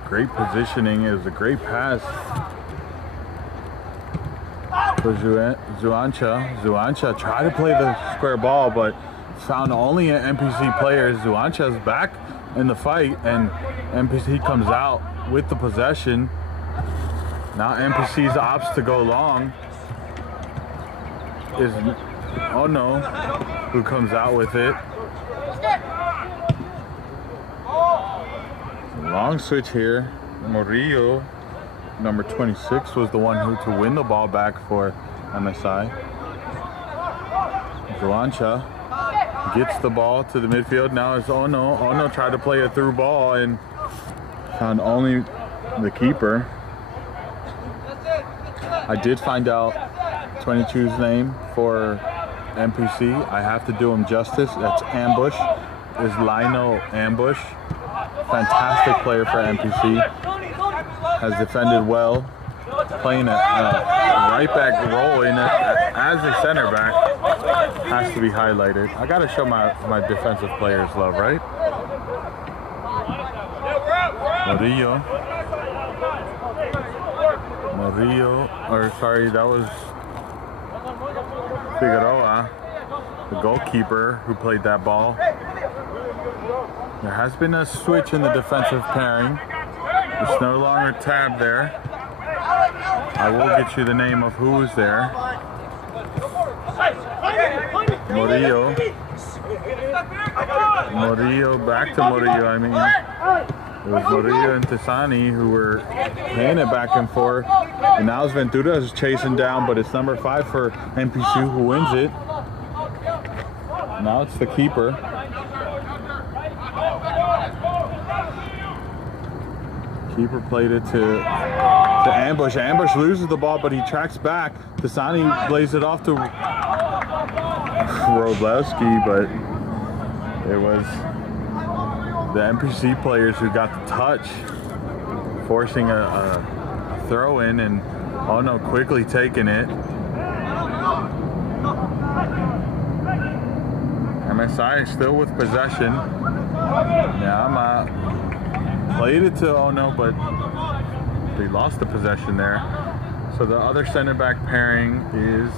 Great positioning. It was a great pass for Zuancha. Zuancha tried to play the square ball, but found only an NPC player. Zuancha's back in the fight, and NPC comes out with the possession. Now NPC's opts to go long is Ono, who comes out with it. Long switch here. Murillo, number 26, was the one who to win the ball back for MSI. Zuancha gets the ball to the midfield. Now it's Ono. Ono tried to play a through ball and found only the keeper. I did find out 22's name for NPC. I have to do him justice. That's Ambush. Is Lino Ambush. Fantastic player for NPC. Has defended well. Playing a right back role in it as a center back has to be highlighted. I got to show my defensive players love, right? Murillo, or sorry, that was Figueroa, the goalkeeper who played that ball. There has been a switch in the defensive pairing. It's no longer Tab there. I will get you the name of who is there. Murillo, back to Murillo, I mean. It was Murillo and Tisani who were playing it back and forth. And now it's Ventura is chasing down, but it's number 5 for NPC who wins it. Now it's the keeper. Keeper played it to Ambush. Ambush loses the ball, but he tracks back. Tisani plays it off to Roblewski, but it was the NPC players who got the touch, forcing a throw in, and Ono quickly taking it. MSI is still with possession. Yeah, played it to Ono, but they lost the possession there. So the other center back pairing is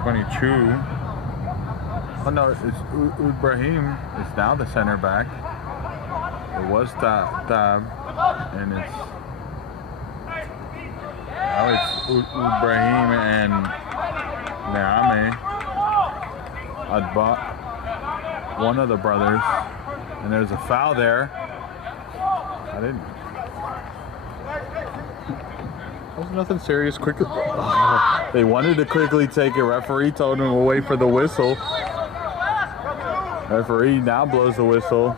22. Oh no, it's Ibrahim is now the center back. It was Tab, and it's Now it's Ibrahim and Naame. Adba, one of the brothers. And there's a foul there. There's nothing serious. Quickly. Oh, they wanted to quickly take it. Referee told them to wait for the whistle. Referee now blows the whistle.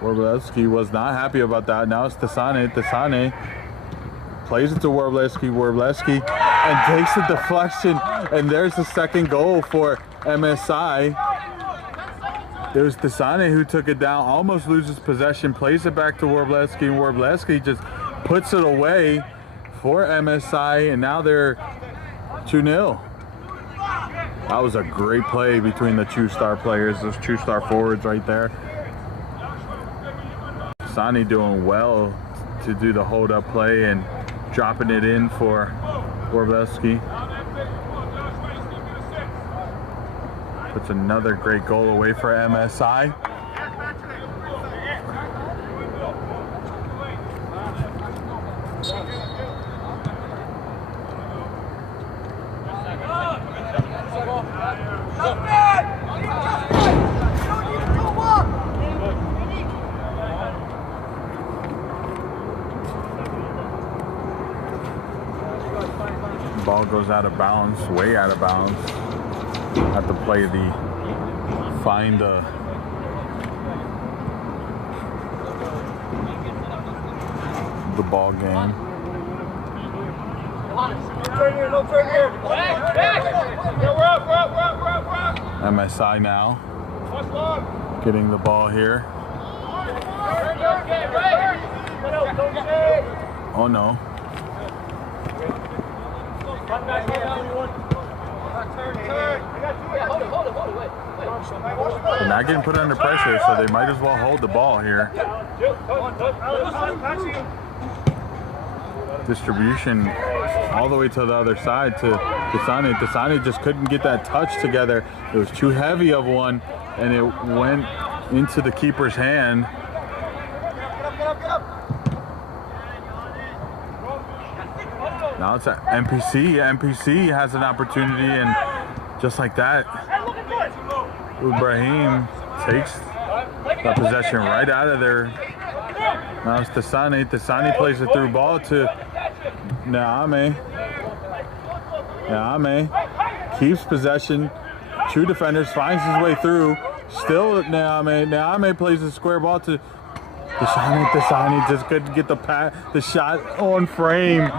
Warbleski was not happy about that. Now it's Tasane. Tasane plays it to Warbleski. Warbleski and takes the deflection. And there's the second goal for MSI. It was Tasane who took it down, almost loses possession, plays it back to Warbleski, and Warbleski just puts it away for MSI, and now they're 2-0. That was a great play between the two-star players, those two-star forwards right there. Tasane doing well to do the hold-up play and dropping it in for Warbleski. Puts another great goal away for MSI. Ball goes out of bounds, way out of bounds. Have to play find the ball game. No turn here. We're up. MSI now getting the ball here. Oh no. They're not getting put under pressure, so they might as well hold the ball here. Distribution all the way to the other side to Tasane. Tasane just couldn't get that touch together. It was too heavy of one, and it went into the keeper's hand. Now it's at NPC. NPC has an opportunity, and just like that, Ibrahim takes the possession right out of there. Now it's Tasane. Tasane plays it through ball to Naame. Naame keeps possession. Two defenders, finds his way through. Still Naame. Naame plays a square ball to Tasane. Tasane just couldn't get the shot on frame.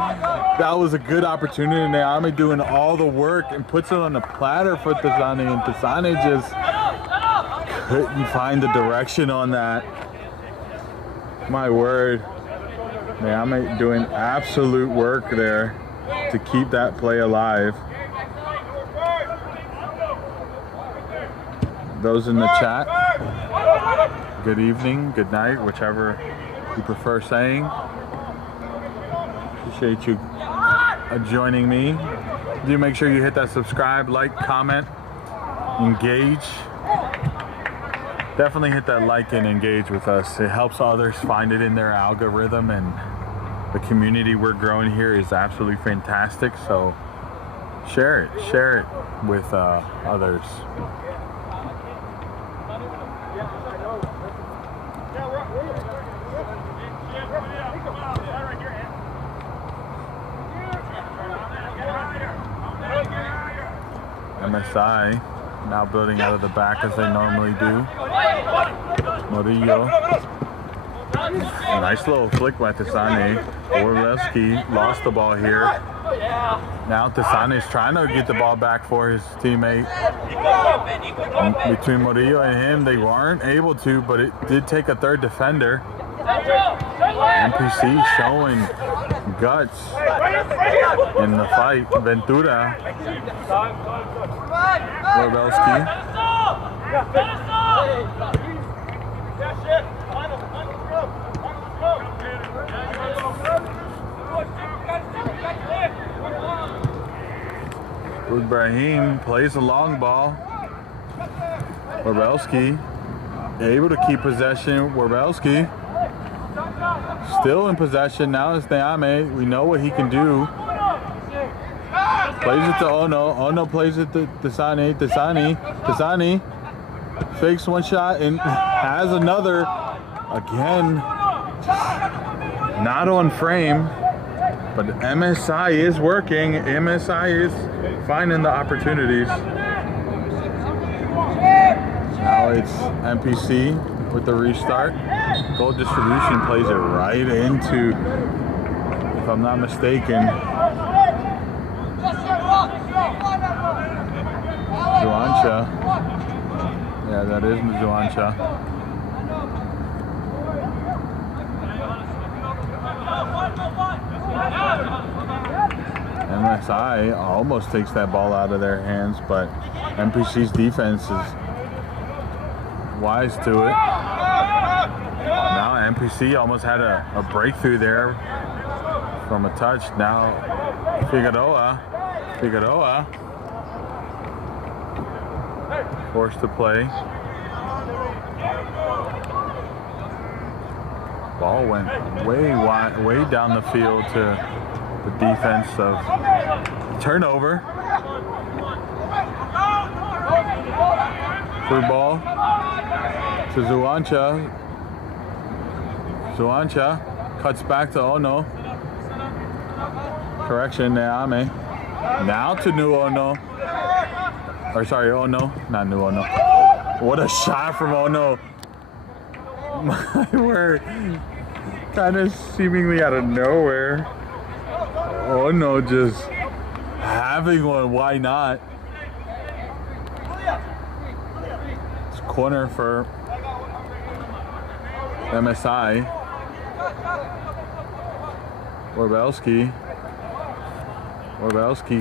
That was a good opportunity. Naame doing all the work and puts it on the platter for Tasane, and Tasane just couldn't find the direction on that. My word. Naame doing absolute work there to keep that play alive. Those in the chat, good evening, good night, whichever you prefer saying. Appreciate you joining me. Do make sure you hit that subscribe, like, comment, engage. Definitely hit that like and engage with us. It helps others find it in their algorithm, and the community we're growing here is absolutely fantastic. So share it with others. MSI now building out of the back as they normally do. Murillo. A nice little flick by Tasane. Orlewski lost the ball here. Now Tasane is trying to get the ball back for his teammate. Between Murillo and him, they weren't able to, but it did take a third defender. NPC showing guts in the fight. Ventura. Warbleski. Ibrahim plays a long ball. Warbleski able to keep possession. Warbleski Still in possession. Now it's Neame. We know what he can do. Plays it to Ono. Ono plays it to Desani. Desani fakes one shot and has another. Again, not on frame, but MSI is working. MSI is finding the opportunities. Now it's NPC with the restart. Goal distribution plays it right into, if I'm not mistaken, Zuancha. Yeah, that is Zuancha. MSI almost takes that ball out of their hands, but NPC's defense is wise to it. Now NPC almost had a breakthrough there from a touch. Now Figueroa forced to play. Ball went way wide, way down the field to the defense of turnover. Through ball to Zuancha. Zuancha cuts back to Ono. Correction, Neame. Now to New Ono. Or sorry, Ono, not New Ono. What a shot from Ono. My word. Kind of seemingly out of nowhere. Ono just having one, why not? It's corner for MSI. Orbelski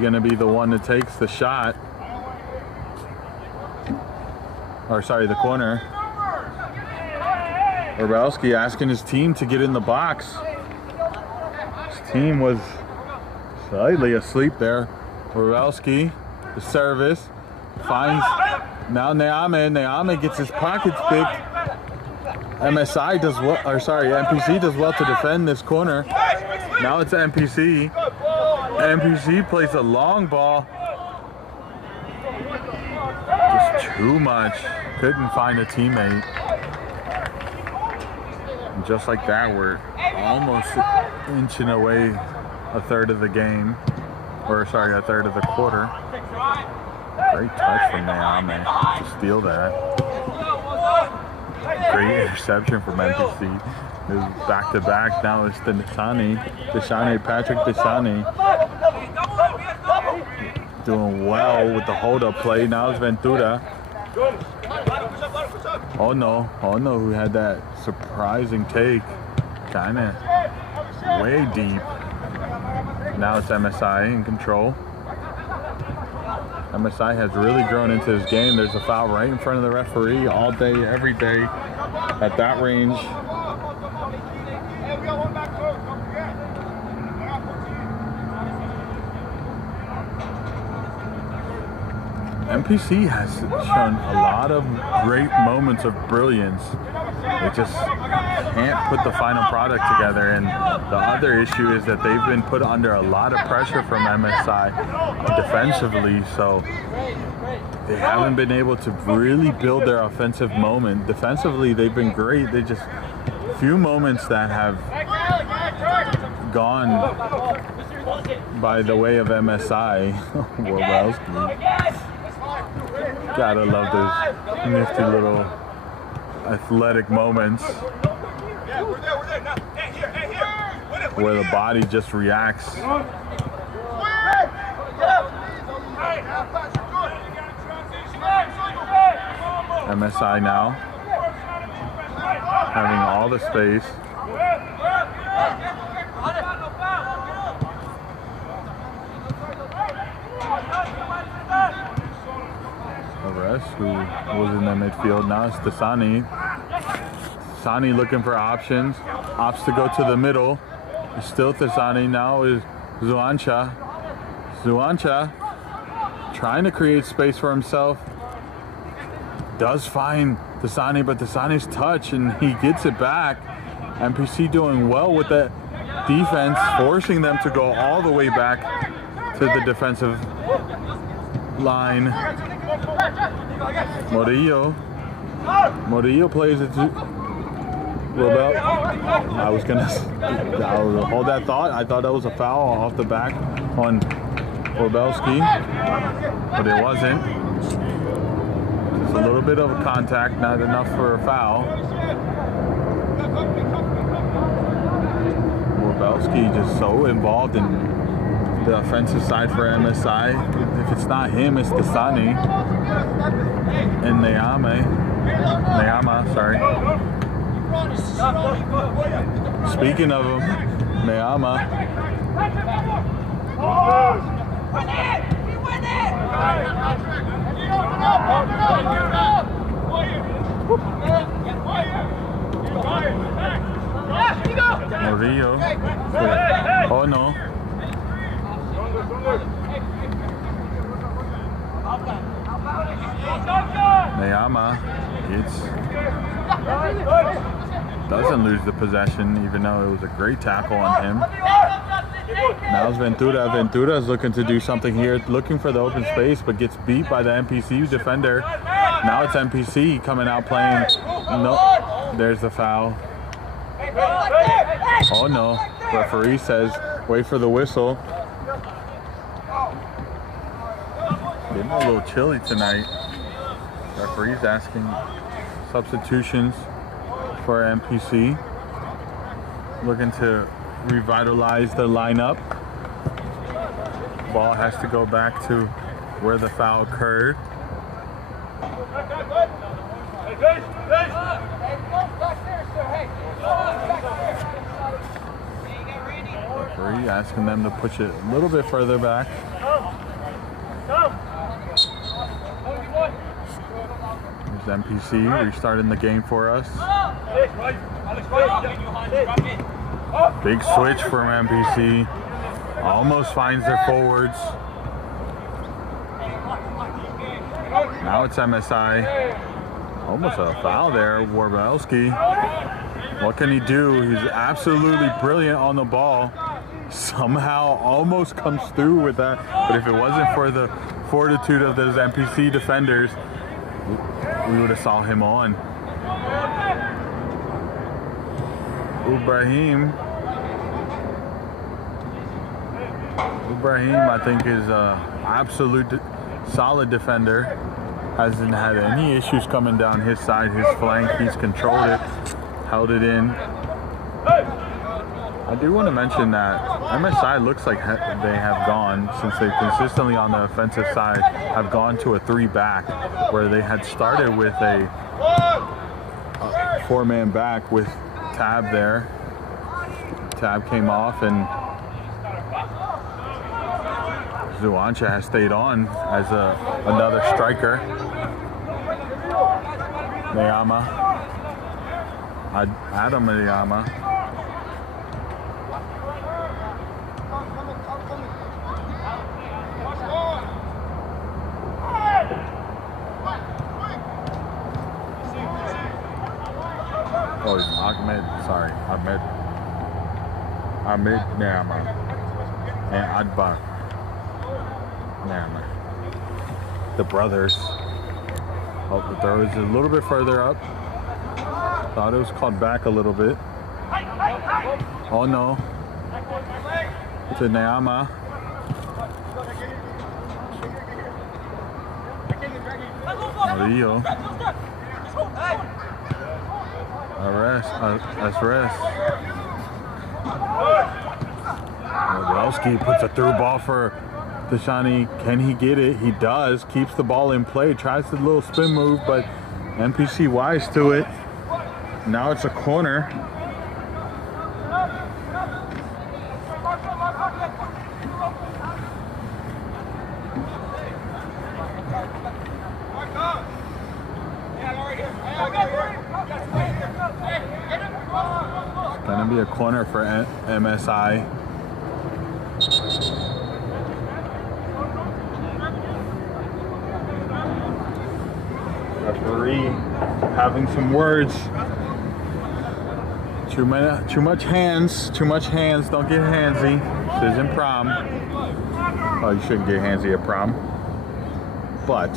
gonna be the one that takes the shot. Or sorry, the corner. Orbelski asking his team to get in the box. His team was slightly asleep there. Orbelski, the service, finds now Neame. Neame gets his pockets picked. MSI does well, or sorry, NPC does well to defend this corner. Now it's NPC. NPC plays a long ball. Just too much. Couldn't find a teammate. And just like that, we're almost inching away a third of the game. Or sorry, a third of the quarter. Great touch from Neame to steal that. Great interception from NPC. It was back to back. Now it's the Patrick Desani. Doing well with the hold-up play. Now it's Ventura. Ono, who had that surprising take, kind of way deep. Now it's MSI in control. MSI has really grown into this game. There's a foul right in front of the referee all day, every day, at that range. NPC has shown a lot of great moments of brilliance. They just can't put the final product together, and the other issue is that they've been put under a lot of pressure from MSI defensively, so they haven't been able to really build their offensive moment. Defensively, they've been great. They just few moments that have gone by the way of MSI. Warwowski. Gotta love those nifty little athletic moments where the body just reacts. MSI now having all the space. Who was in the midfield. Now it's Desani. Desani looking for options. Opts to go to the middle. It's still Desani. Now is Zuancha. Zuancha trying to create space for himself. Does find Desani, but Desani's touch, and he gets it back. NPC doing well with the defense, forcing them to go all the way back to the defensive line. Murillo plays it to Robel. I'll hold that thought. I thought that was a foul off the back on Robelski, but it wasn't. Just a little bit of a contact, not enough for a foul. Robelski just so involved in the offensive side for MSI. If it's not him, it's Dasani and Neyama, sorry. Speaking of him, Neyama. Murillo. Oh no. Neyama doesn't lose the possession, even though it was a great tackle on him. Now it's Ventura. Ventura is looking to do something here, looking for the open space, but gets beat by the NPC defender. Now it's NPC coming out playing. No, there's the foul. Oh no, referee says wait for the whistle. Getting a little chilly tonight. Referee's asking substitutions for NPC. Looking to revitalize the lineup. Ball has to go back to where the foul occurred. Referee asking them to push it a little bit further back. There's NPC restarting the game for us. Big switch from NPC. Almost finds their forwards. Now it's MSI. Almost a foul there, Warbelski. What can he do? He's absolutely brilliant on the ball. Somehow almost comes through with that. But if it wasn't for the fortitude of those NPC defenders, we would have saw him on. Ibrahim, I think, is an absolute solid defender. Hasn't had any issues coming down his side, his flank. He's controlled it, held it in. I do want to mention that MSI looks like they have gone, since they've consistently on the offensive side, have gone to a 3-back, where they had started with a 4-man back with Tab there. Tab came off and Zuancha has stayed on as another striker. Neyama. Adam Neyama. Oh, it's Ahmed Neyama and Adbar Neyama. The brothers. Oh, the throw is a little bit further up. Thought it was called back a little bit. Oh no. To Neyama. Murillo. That's rest. Wojciechowski puts a through ball for Dashani. Can he get it? He does. Keeps the ball in play. Tries the little spin move, but NPC wise to it. Now it's a corner. Gonna be a corner for MSI. Referee having some words Too much hands. Don't get handsy. This isn't prom. Oh, you shouldn't get handsy at prom. But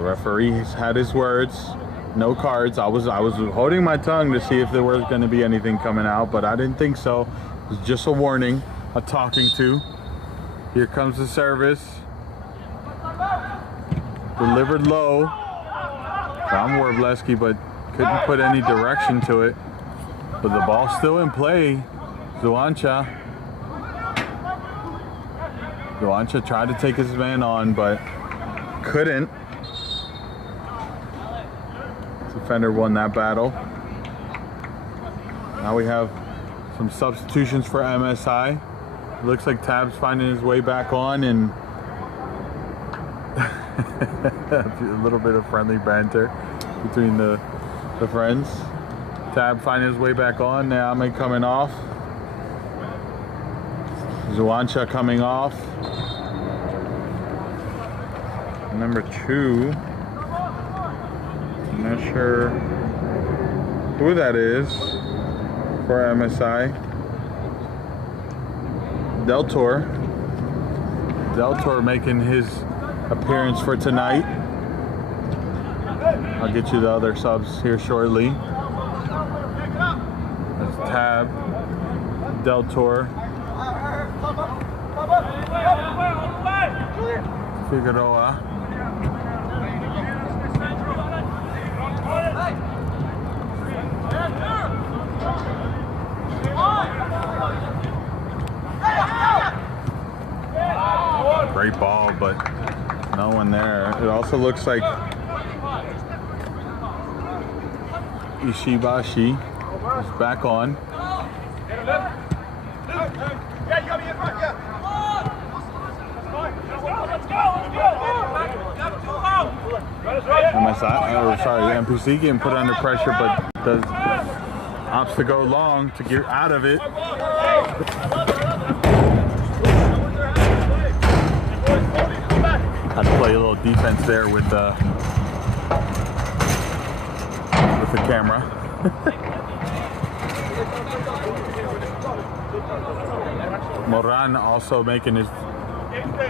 referee's had his words. No cards. I was holding my tongue to see if there was going to be anything coming out, but I didn't think so. It was just a warning, a talking to. Here comes the service. Delivered low from Warbleski, but couldn't put any direction to it. But the ball's still in play. Zuancha tried to take his man on, but couldn't. Defender won that battle. Now we have some substitutions for MSI. It looks like Tab's finding his way back on, and a little bit of friendly banter between the friends. Tab finding his way back on. Neame coming off. Zuancha coming off. Number 2. I'm not sure who that is for MSI. Del Toro making his appearance for tonight. I'll get you the other subs here shortly. That's Tab, Del Toro, Figueroa. Great ball, but no one there. It also looks like Ishibashi is back on. MPC getting put under pressure, but opts to go long to get out of it. Had to play a little defense there with the camera. Moran also making his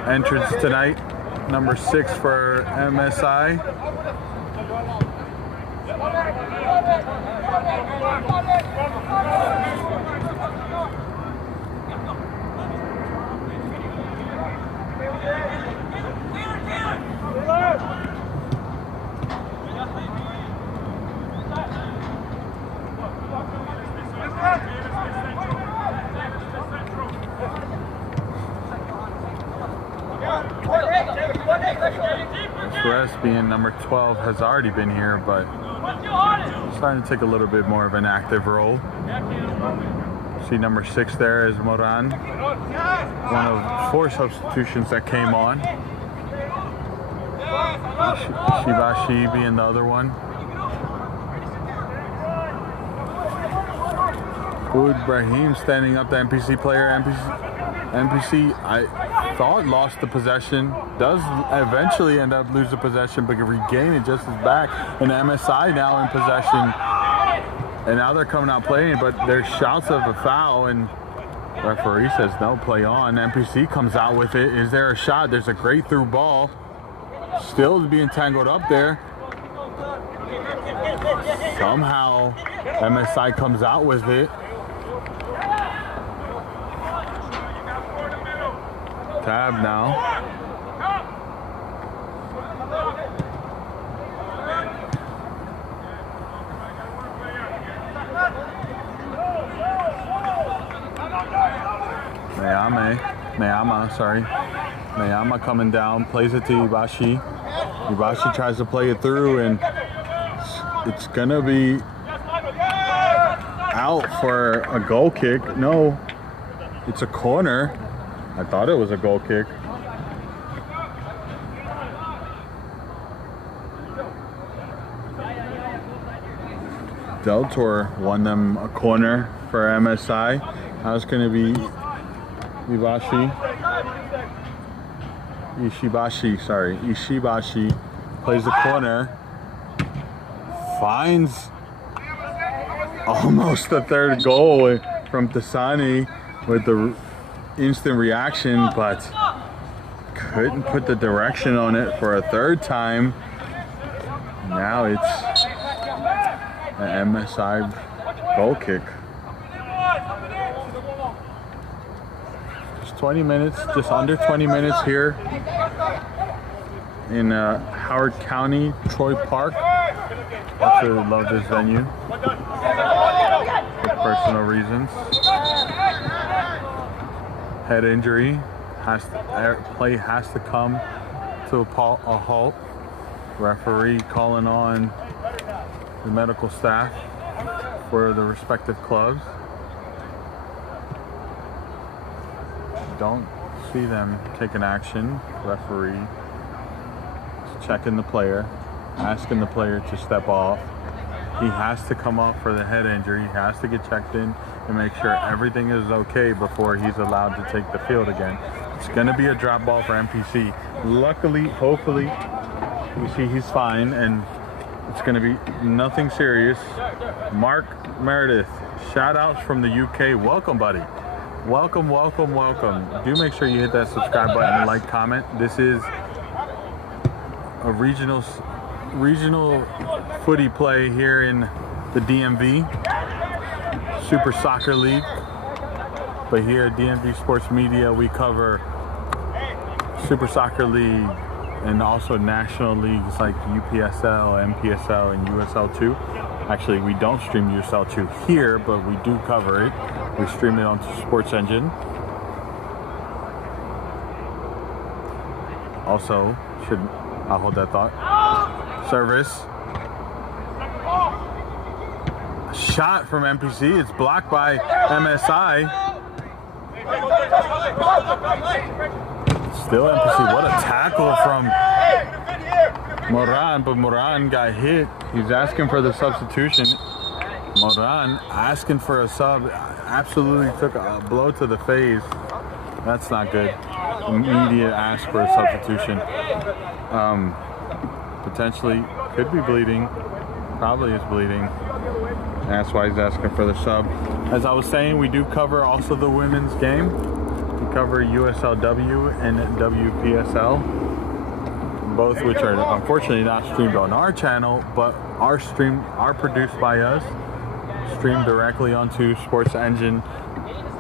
entrance tonight. Number 6 for MSI. Suarez, being number 12, has already been here, but starting to take a little bit more of an active role. See number 6 there is Moran, one of 4 substitutions that came on. Shibashi being the other one. Oud Brahim standing up, the NPC player. NPC, I thought lost the possession, does eventually end up losing possession, but can regain it just as back. And MSI now in possession, and now they're coming out playing, but there's shouts of a foul, and referee says no, play on. NPC comes out with it. Is there a shot? There's a great through ball, still being tangled up there. Somehow MSI comes out with it. Tab now. Mayama coming down, plays it to Ibashi. Ibashi tries to play it through, and it's gonna be out for a goal kick. No, it's a corner. I thought it was a goal kick. Del Toro won them a corner for MSI. Now it's going to be Ishibashi plays the corner, finds almost the third goal from Tasani with the instant reaction, but couldn't put the direction on it for a third time. Now it's an MSI goal kick. Just 20 minutes, just under 20 minutes here in Howard County, Troy Park. Absolutely love this venue for personal reasons. Head injury, play has to come to a halt. Referee calling on the medical staff for the respective clubs. Don't see them taking action. Referee is checking the player, asking the player to step off. He has to come off for the head injury. He has to get checked in and make sure everything is okay before he's allowed to take the field again. It's going to be a drop ball for MPC. Luckily, hopefully, we see he's fine and it's going to be nothing serious. Mark Meredith, shout outs from the UK. Welcome, buddy. Welcome, welcome, welcome. Do make sure you hit that subscribe button and like, comment. This is a regional footy play here in the DMV, Super Soccer League. But here at DMV Sports Media, we cover Super Soccer League and also national leagues like UPSL, MPSL, and USL2. Actually, we don't stream USL2 here, but we do cover it. We stream it onto Sports Engine. Also, I'll hold that thought. Service. Shot from MPC. It's blocked by MSI. Still MPC. What a tackle from Moran, but Moran got hit. He's asking for the substitution. Moran asking for a sub. Absolutely took a blow to the face. That's not good. Immediate ask for a substitution. Potentially could be bleeding. Probably is bleeding. That's why he's asking for the sub. As I was saying, we do cover also the women's game. We cover USLW and WPSL, both which are unfortunately not streamed on our channel, but are produced by us, streamed directly onto Sports Engine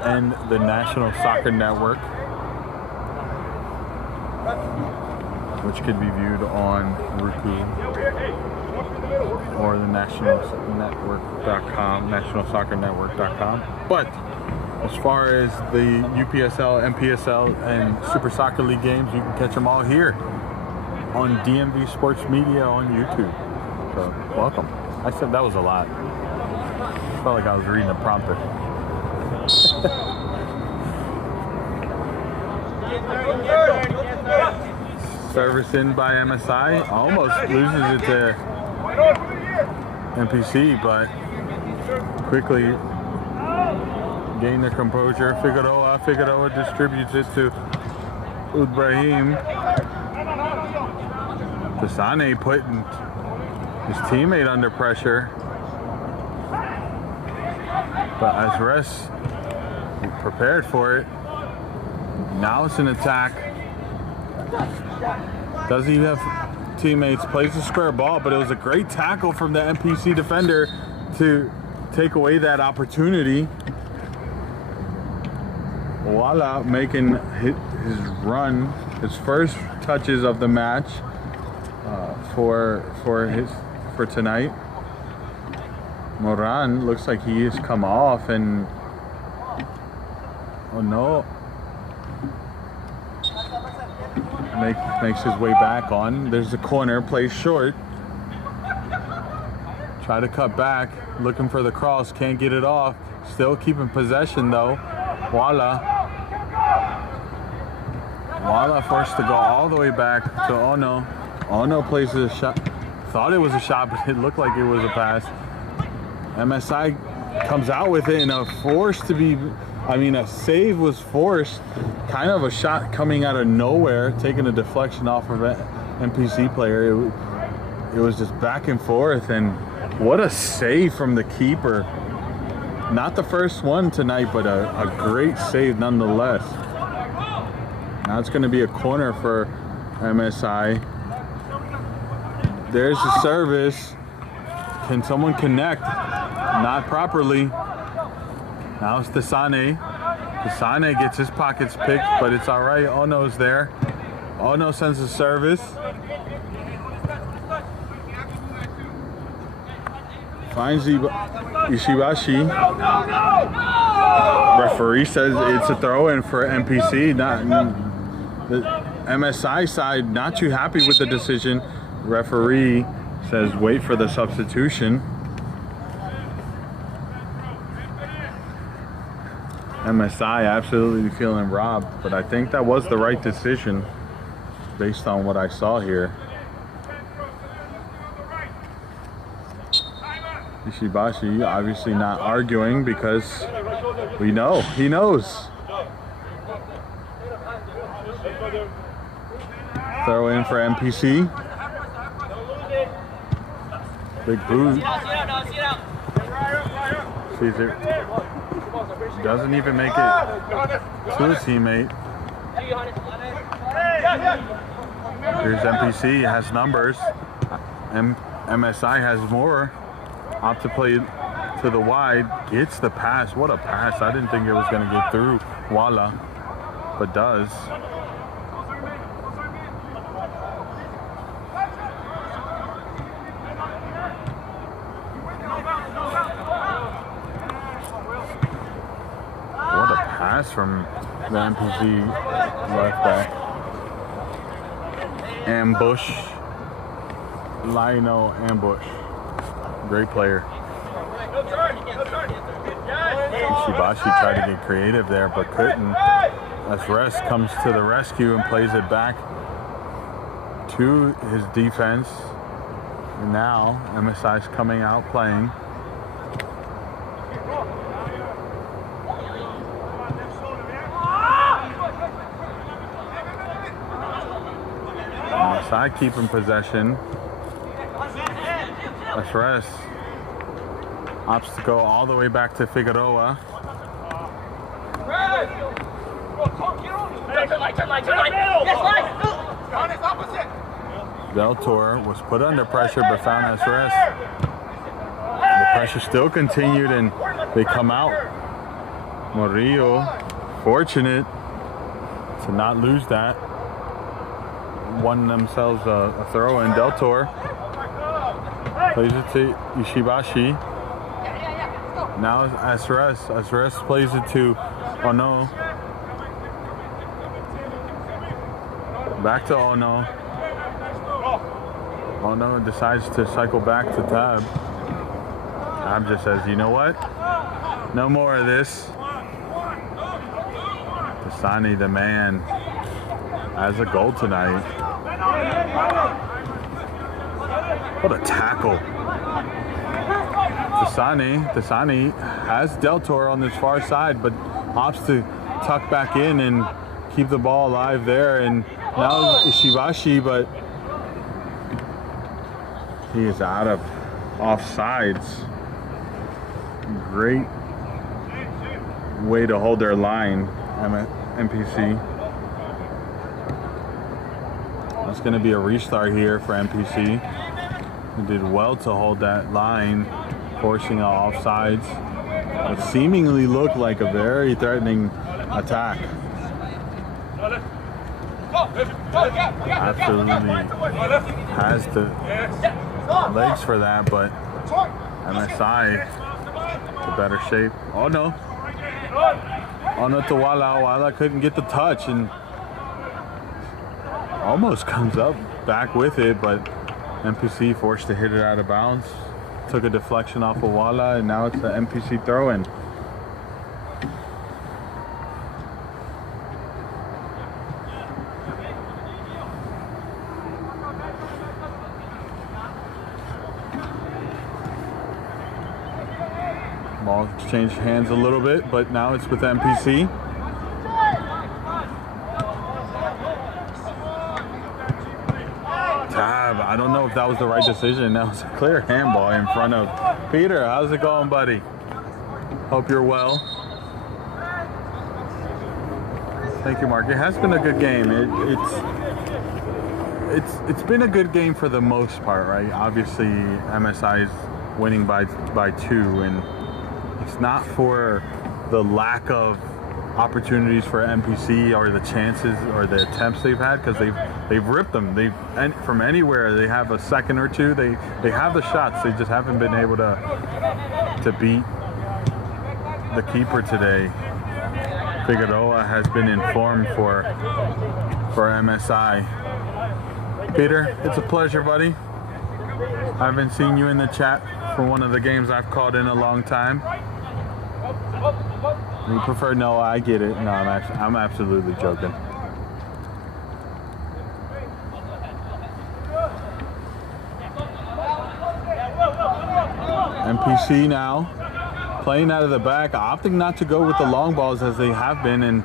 and the National Soccer Network, which could be viewed on Roku or the nationalnetwork.com, nationalsoccernetwork.com. But as far as the UPSL, MPSL, and Super Soccer League games, you can catch them all here on DMV Sports Media on YouTube. So, welcome. I said that was a lot. Felt like I was reading a prompter. Service in by MSI. Almost loses it to MPC, but quickly gain their composure. Figueroa distributes it to Ibrahim. Tasane putting his teammate under pressure. But Azres prepared for it. Now it's an attack. Doesn't even have teammates. Plays the square ball, but it was a great tackle from the MPC defender to take away that opportunity. Wala making his run, his first touches of the match for tonight. Moran looks like he has come off, and oh no, makes his way back on. There's the corner, plays short. Try to cut back, looking for the cross, can't get it off. Still keeping possession though. Wala forced to go all the way back to Ono. Ono places a shot. Thought it was a shot, but it looked like it was a pass. MSI comes out with it, and a save was forced. Kind of a shot coming out of nowhere, taking a deflection off of an NPC player. It was just back and forth, and what a save from the keeper. Not the first one tonight, but a great save nonetheless. Now it's going to be a corner for MSI. There's the service. Can someone connect? Not properly. Now it's Desane. Desane gets his pockets picked, but it's all right. Ono's there. Ono sends the service. Finds Ishibashi. Referee says it's a throw-in for NPC. The MSI side not too happy with the decision. Referee says wait for the substitution. MSI absolutely feeling robbed, but I think that was the right decision based on what I saw here. Ishibashi obviously not arguing because we know, he knows. Throw in for NPC. Big boot. Sees it. Doesn't even make it to a teammate. Here's NPC, has numbers. MSI has more. Opt to play to the wide. Gets the pass. What a pass. I didn't think it was going to get through Walla, but does. What a pass from the NPC left back. Ambush. Lino Ambush. Great player. Ishibashi tried to get creative there, but couldn't. As Rest comes to the rescue and plays it back to his defense. And now MSI's coming out playing. MSI keeping possession. That's Rest. Opts to go all the way back to Figueroa. Del Toro was put under pressure but found as Rest. The pressure still continued and they come out. Murillo, fortunate to not lose that. Won themselves a throw in. Del Toro plays it to Ishibashi. Now Asres plays it to Ono. Back to Ono. Ono decides to cycle back to Tab. Tab just says, you know what? No more of this. Dasani, the man, has a goal tonight. What a tackle. Dasani has Del Toro on this far side, but opts to tuck back in and keep the ball alive there. And now Ishibashi, but he is out of offsides. Great way to hold their line, NPC. It's going to be a restart here for NPC. He did well to hold that line, forcing out offsides. What seemingly looked like a very threatening attack. Absolutely has the legs for that, but MSI the better shape. Oh no. Oh no to Walla. Walla couldn't get the touch and almost comes up back with it, but NPC forced to hit it out of bounds. Took a deflection off of Walla, and now it's the NPC throw-in. Ball changed hands a little bit, but now it's with MPC. Tab, I don't know if that was the right decision. That was a clear handball in front of Peter. How's it going, buddy? Hope you're well. Thank you, Mark. It has been a good game. It's been a good game for the most part, right? Obviously, MSI is winning by 2, and it's not for the lack of opportunities for MPC or the chances or the attempts they've had, because they've ripped them. From anywhere they have a second or two. They have the shots. They just haven't been able to beat the keeper today. Figueroa has been informed for MSI. Peter, it's a pleasure, buddy. I haven't seen you in the chat for one of the games I've called in a long time. You prefer no? I get it. No, I'm absolutely joking. MPC now playing out of the back, opting not to go with the long balls as they have been, and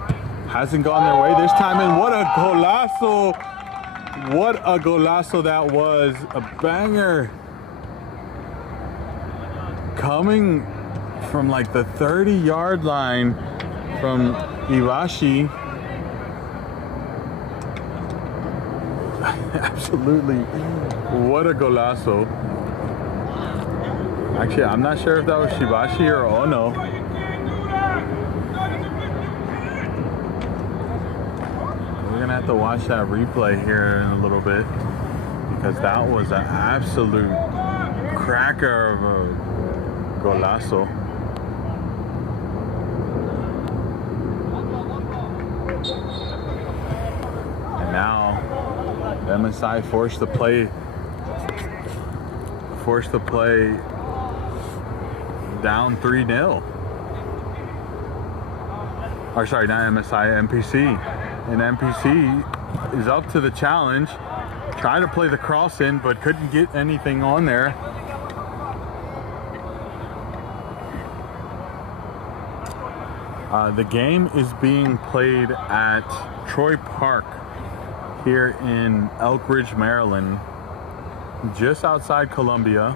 hasn't gone their way this time. And what a golazo! What a golazo that was! A banger coming from like the 30-yard line from Iwashi. Absolutely, what a golazo. Actually, I'm not sure if that was Shibashi or Ono. We're gonna have to watch that replay here in a little bit, because that was an absolute cracker of a golazo. And now MSI forced the play down 3-0. Or sorry, not MSI, MPC. And MPC is up to the challenge. Tried to play the cross in, but couldn't get anything on there. The game is being played at Troy Park here in Elk Ridge, Maryland, just outside Columbia,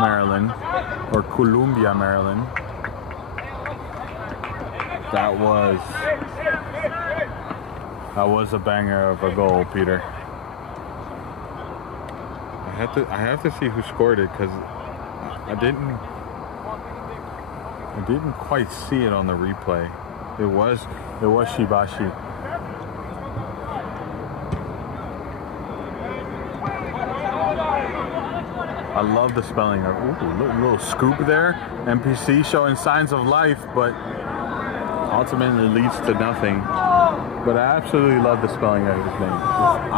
Maryland, or Columbia, Maryland. That was a banger of a goal, Peter. I have to see who scored it, because I didn't quite see it on the replay. It was Shibashi. I love the spelling of little scoop there. MPC showing signs of life, but ultimately leads to nothing. But I absolutely love the spelling of his name. It's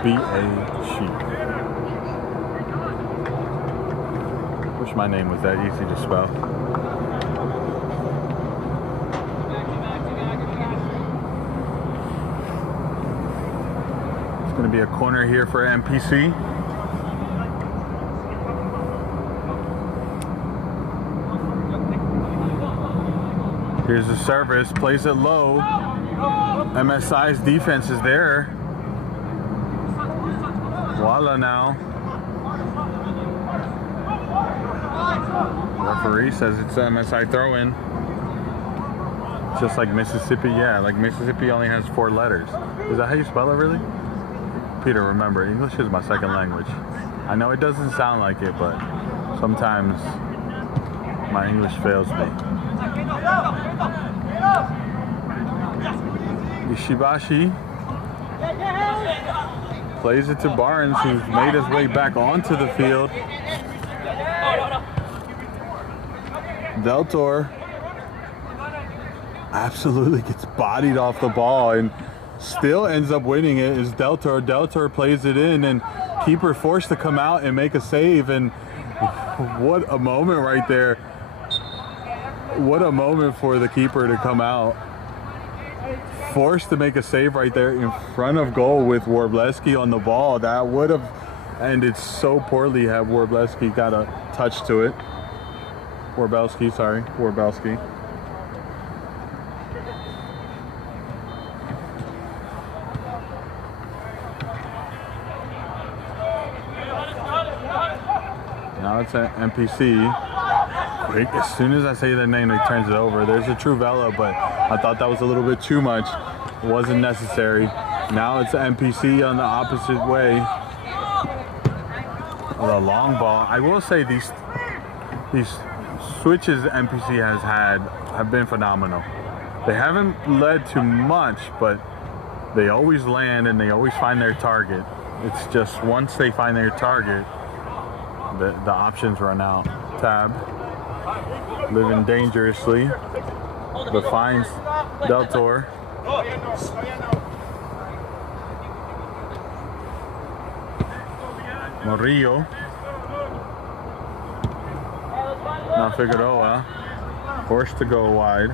I-She-B-A-She. Wish my name was that easy to spell. It's going to be a corner here for MPC. Here's the service, plays it low. MSI's defense is there. Voila now. Referee says it's MSI throw-in. Just like Mississippi, yeah, like Mississippi only has 4 letters. Is that how you spell it, really? Peter, remember, English is my second language. I know it doesn't sound like it, but sometimes my English fails me. Ishibashi plays it to Barnes, who's made his way back onto the field. Deltor absolutely gets bodied off the ball and still ends up winning it. Is Deltor. Deltor plays it in, and keeper forced to come out and make a save. And what a moment right there. What a moment for the keeper to come out. Forced to make a save right there in front of goal with Warbleski on the ball. That would have ended so poorly had Warbleski got a touch to it. Warbelski, sorry. Warbelski. Now it's an NPC. Quick, as soon as I say their name, he turns it over. There's a Truvella, but I thought that was a little bit too much. It wasn't necessary. Now it's an NPC on the opposite way. The long ball. I will say these switches NPC has had have been phenomenal. They haven't led to much, but they always land and they always find their target. It's just once they find their target, the options run out. Tab, living dangerously, but finds Deltor. Murillo. Now Figueroa, forced to go wide.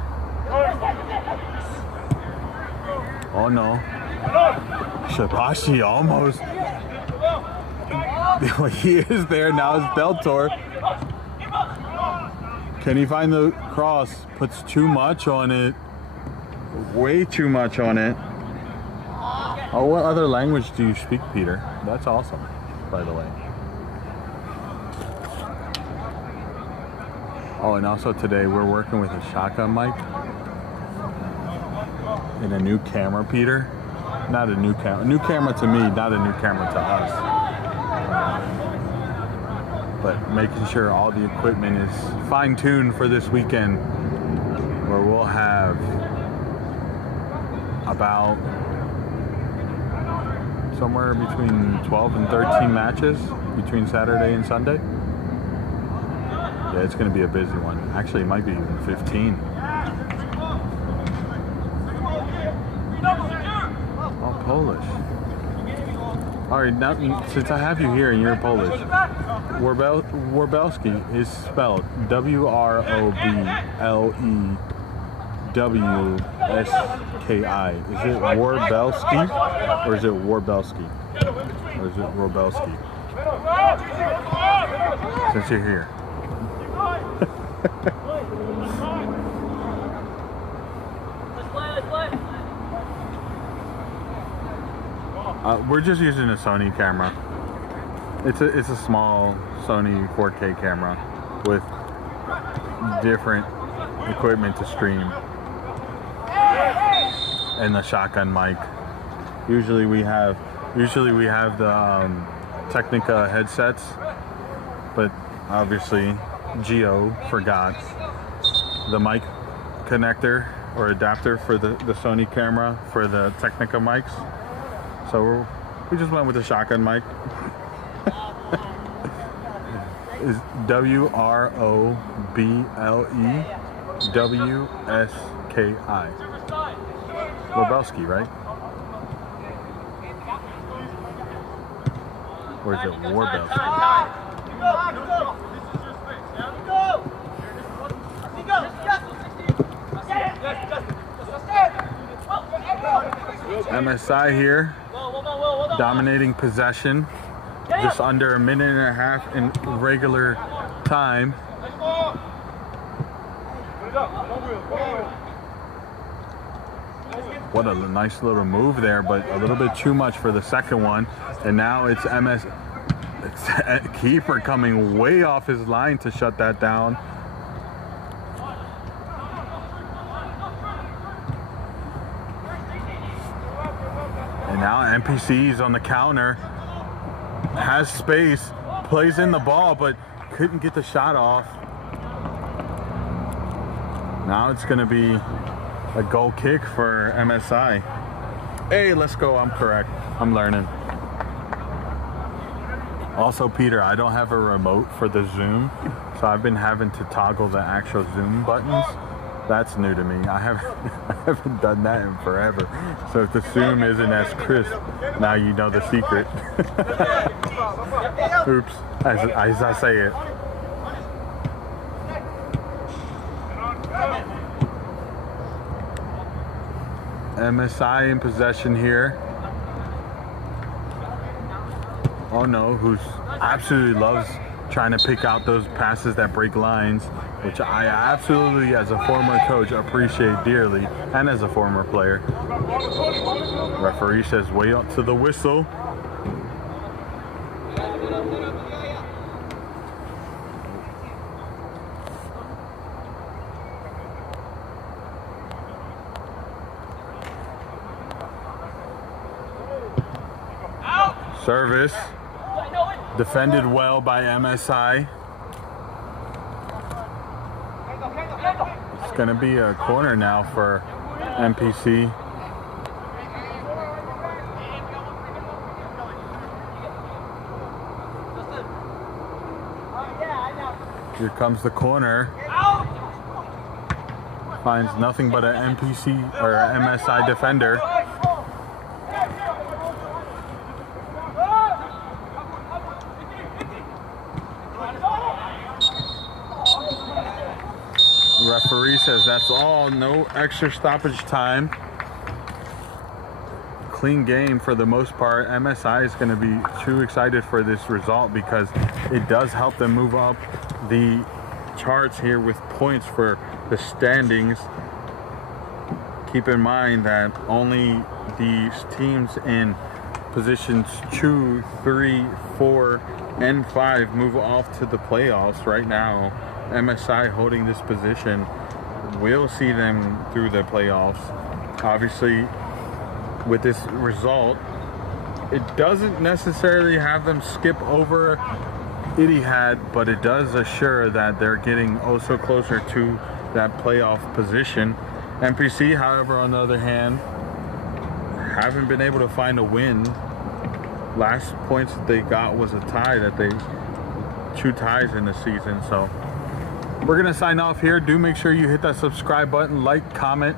Oh no. Shabashi almost. He is there, now it's Deltor. Can he find the cross? Puts too much on it. Way too much on it. Oh, what other language do you speak, Peter? That's awesome, by the way. Oh, and also today we're working with a shotgun mic and a new camera, Peter. Not a new camera. A new camera to me, not a new camera to us. But making sure all the equipment is fine-tuned for this weekend, where we'll have about somewhere between 12 and 13 matches between Saturday and Sunday. Yeah, it's going to be a busy one. Actually, it might be even 15. Oh, Polish. All right, now since I have you here and you're Polish, Warbelski is spelled W-R-O-B-L-E-W-S-K-I. Is it Warbelski or is it Warbelski? Or is it Warbelski? Since you're here. We're just using a Sony camera. It's a small Sony 4K camera with different equipment to stream and the shotgun mic. Usually we have the Technica headsets, but obviously Gio forgot the mic connector or adapter for the Sony camera for the Technica mics. So we just went with the shotgun mic. Is W-R-O-B-L-E-W-S-K-I. Warbelski, right? Or is it Warbelski? MSI here, dominating possession, just under a minute and a half in regular time. What a nice little move there, but a little bit too much for the second one. And now it's keeper coming way off his line to shut that down. And now NPC's on the counter, has space, plays in the ball, but couldn't get the shot off. Now it's gonna be a goal kick for MSI. Hey, let's go, I'm correct. I'm learning. Also, Peter, I don't have a remote for the Zoom, so I've been having to toggle the actual Zoom buttons. That's new to me. I haven't done that in forever. So if the Zoom isn't as crisp, now you know the secret. Oops, as I say it. MSI in possession here. Oh no, who's absolutely loves trying to pick out those passes that break lines, which I absolutely, as a former coach, appreciate dearly, and as a former player. Referee says wait up to the whistle. Service defended well by MSI. It's going to be a corner now for NPC. Here comes the corner. Finds nothing but an NPC or MSI defender. Referee says that's all, no extra stoppage time. Clean game for the most part. MSI is going to be too excited for this result because it does help them move up the charts here with points for the standings. Keep in mind that only these teams in positions 2, 3, 4, and 5 move off to the playoffs right now. MSI holding this position will see them through the playoffs. Obviously, with this result, it doesn't necessarily have them skip over Etihad, but it does assure that they're getting also closer to that playoff position. NPC, however, on the other hand, haven't been able to find a win. Last points that they got was a tie, that they 2 ties in the season. So we're gonna sign off here. Do make sure you hit that subscribe button, like, comment.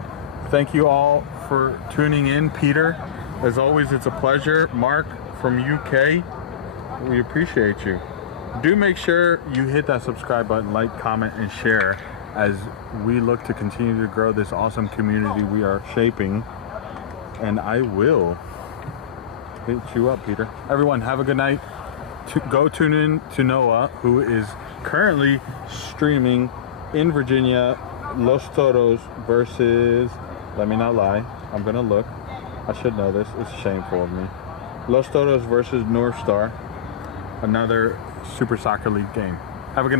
Thank you all for tuning in. Peter, as always, it's a pleasure. Mark from UK, we appreciate you. Do make sure you hit that subscribe button, like, comment, and share as we look to continue to grow this awesome community we are shaping. And I will hit you up, Peter. Everyone, have a good night. Go tune in to Noah, who is currently streaming in Virginia, Los Toros versus, let me not lie, I'm gonna look, I should know this, it's shameful of me. Los Toros versus North Star, another Super Soccer League game. Have a good night.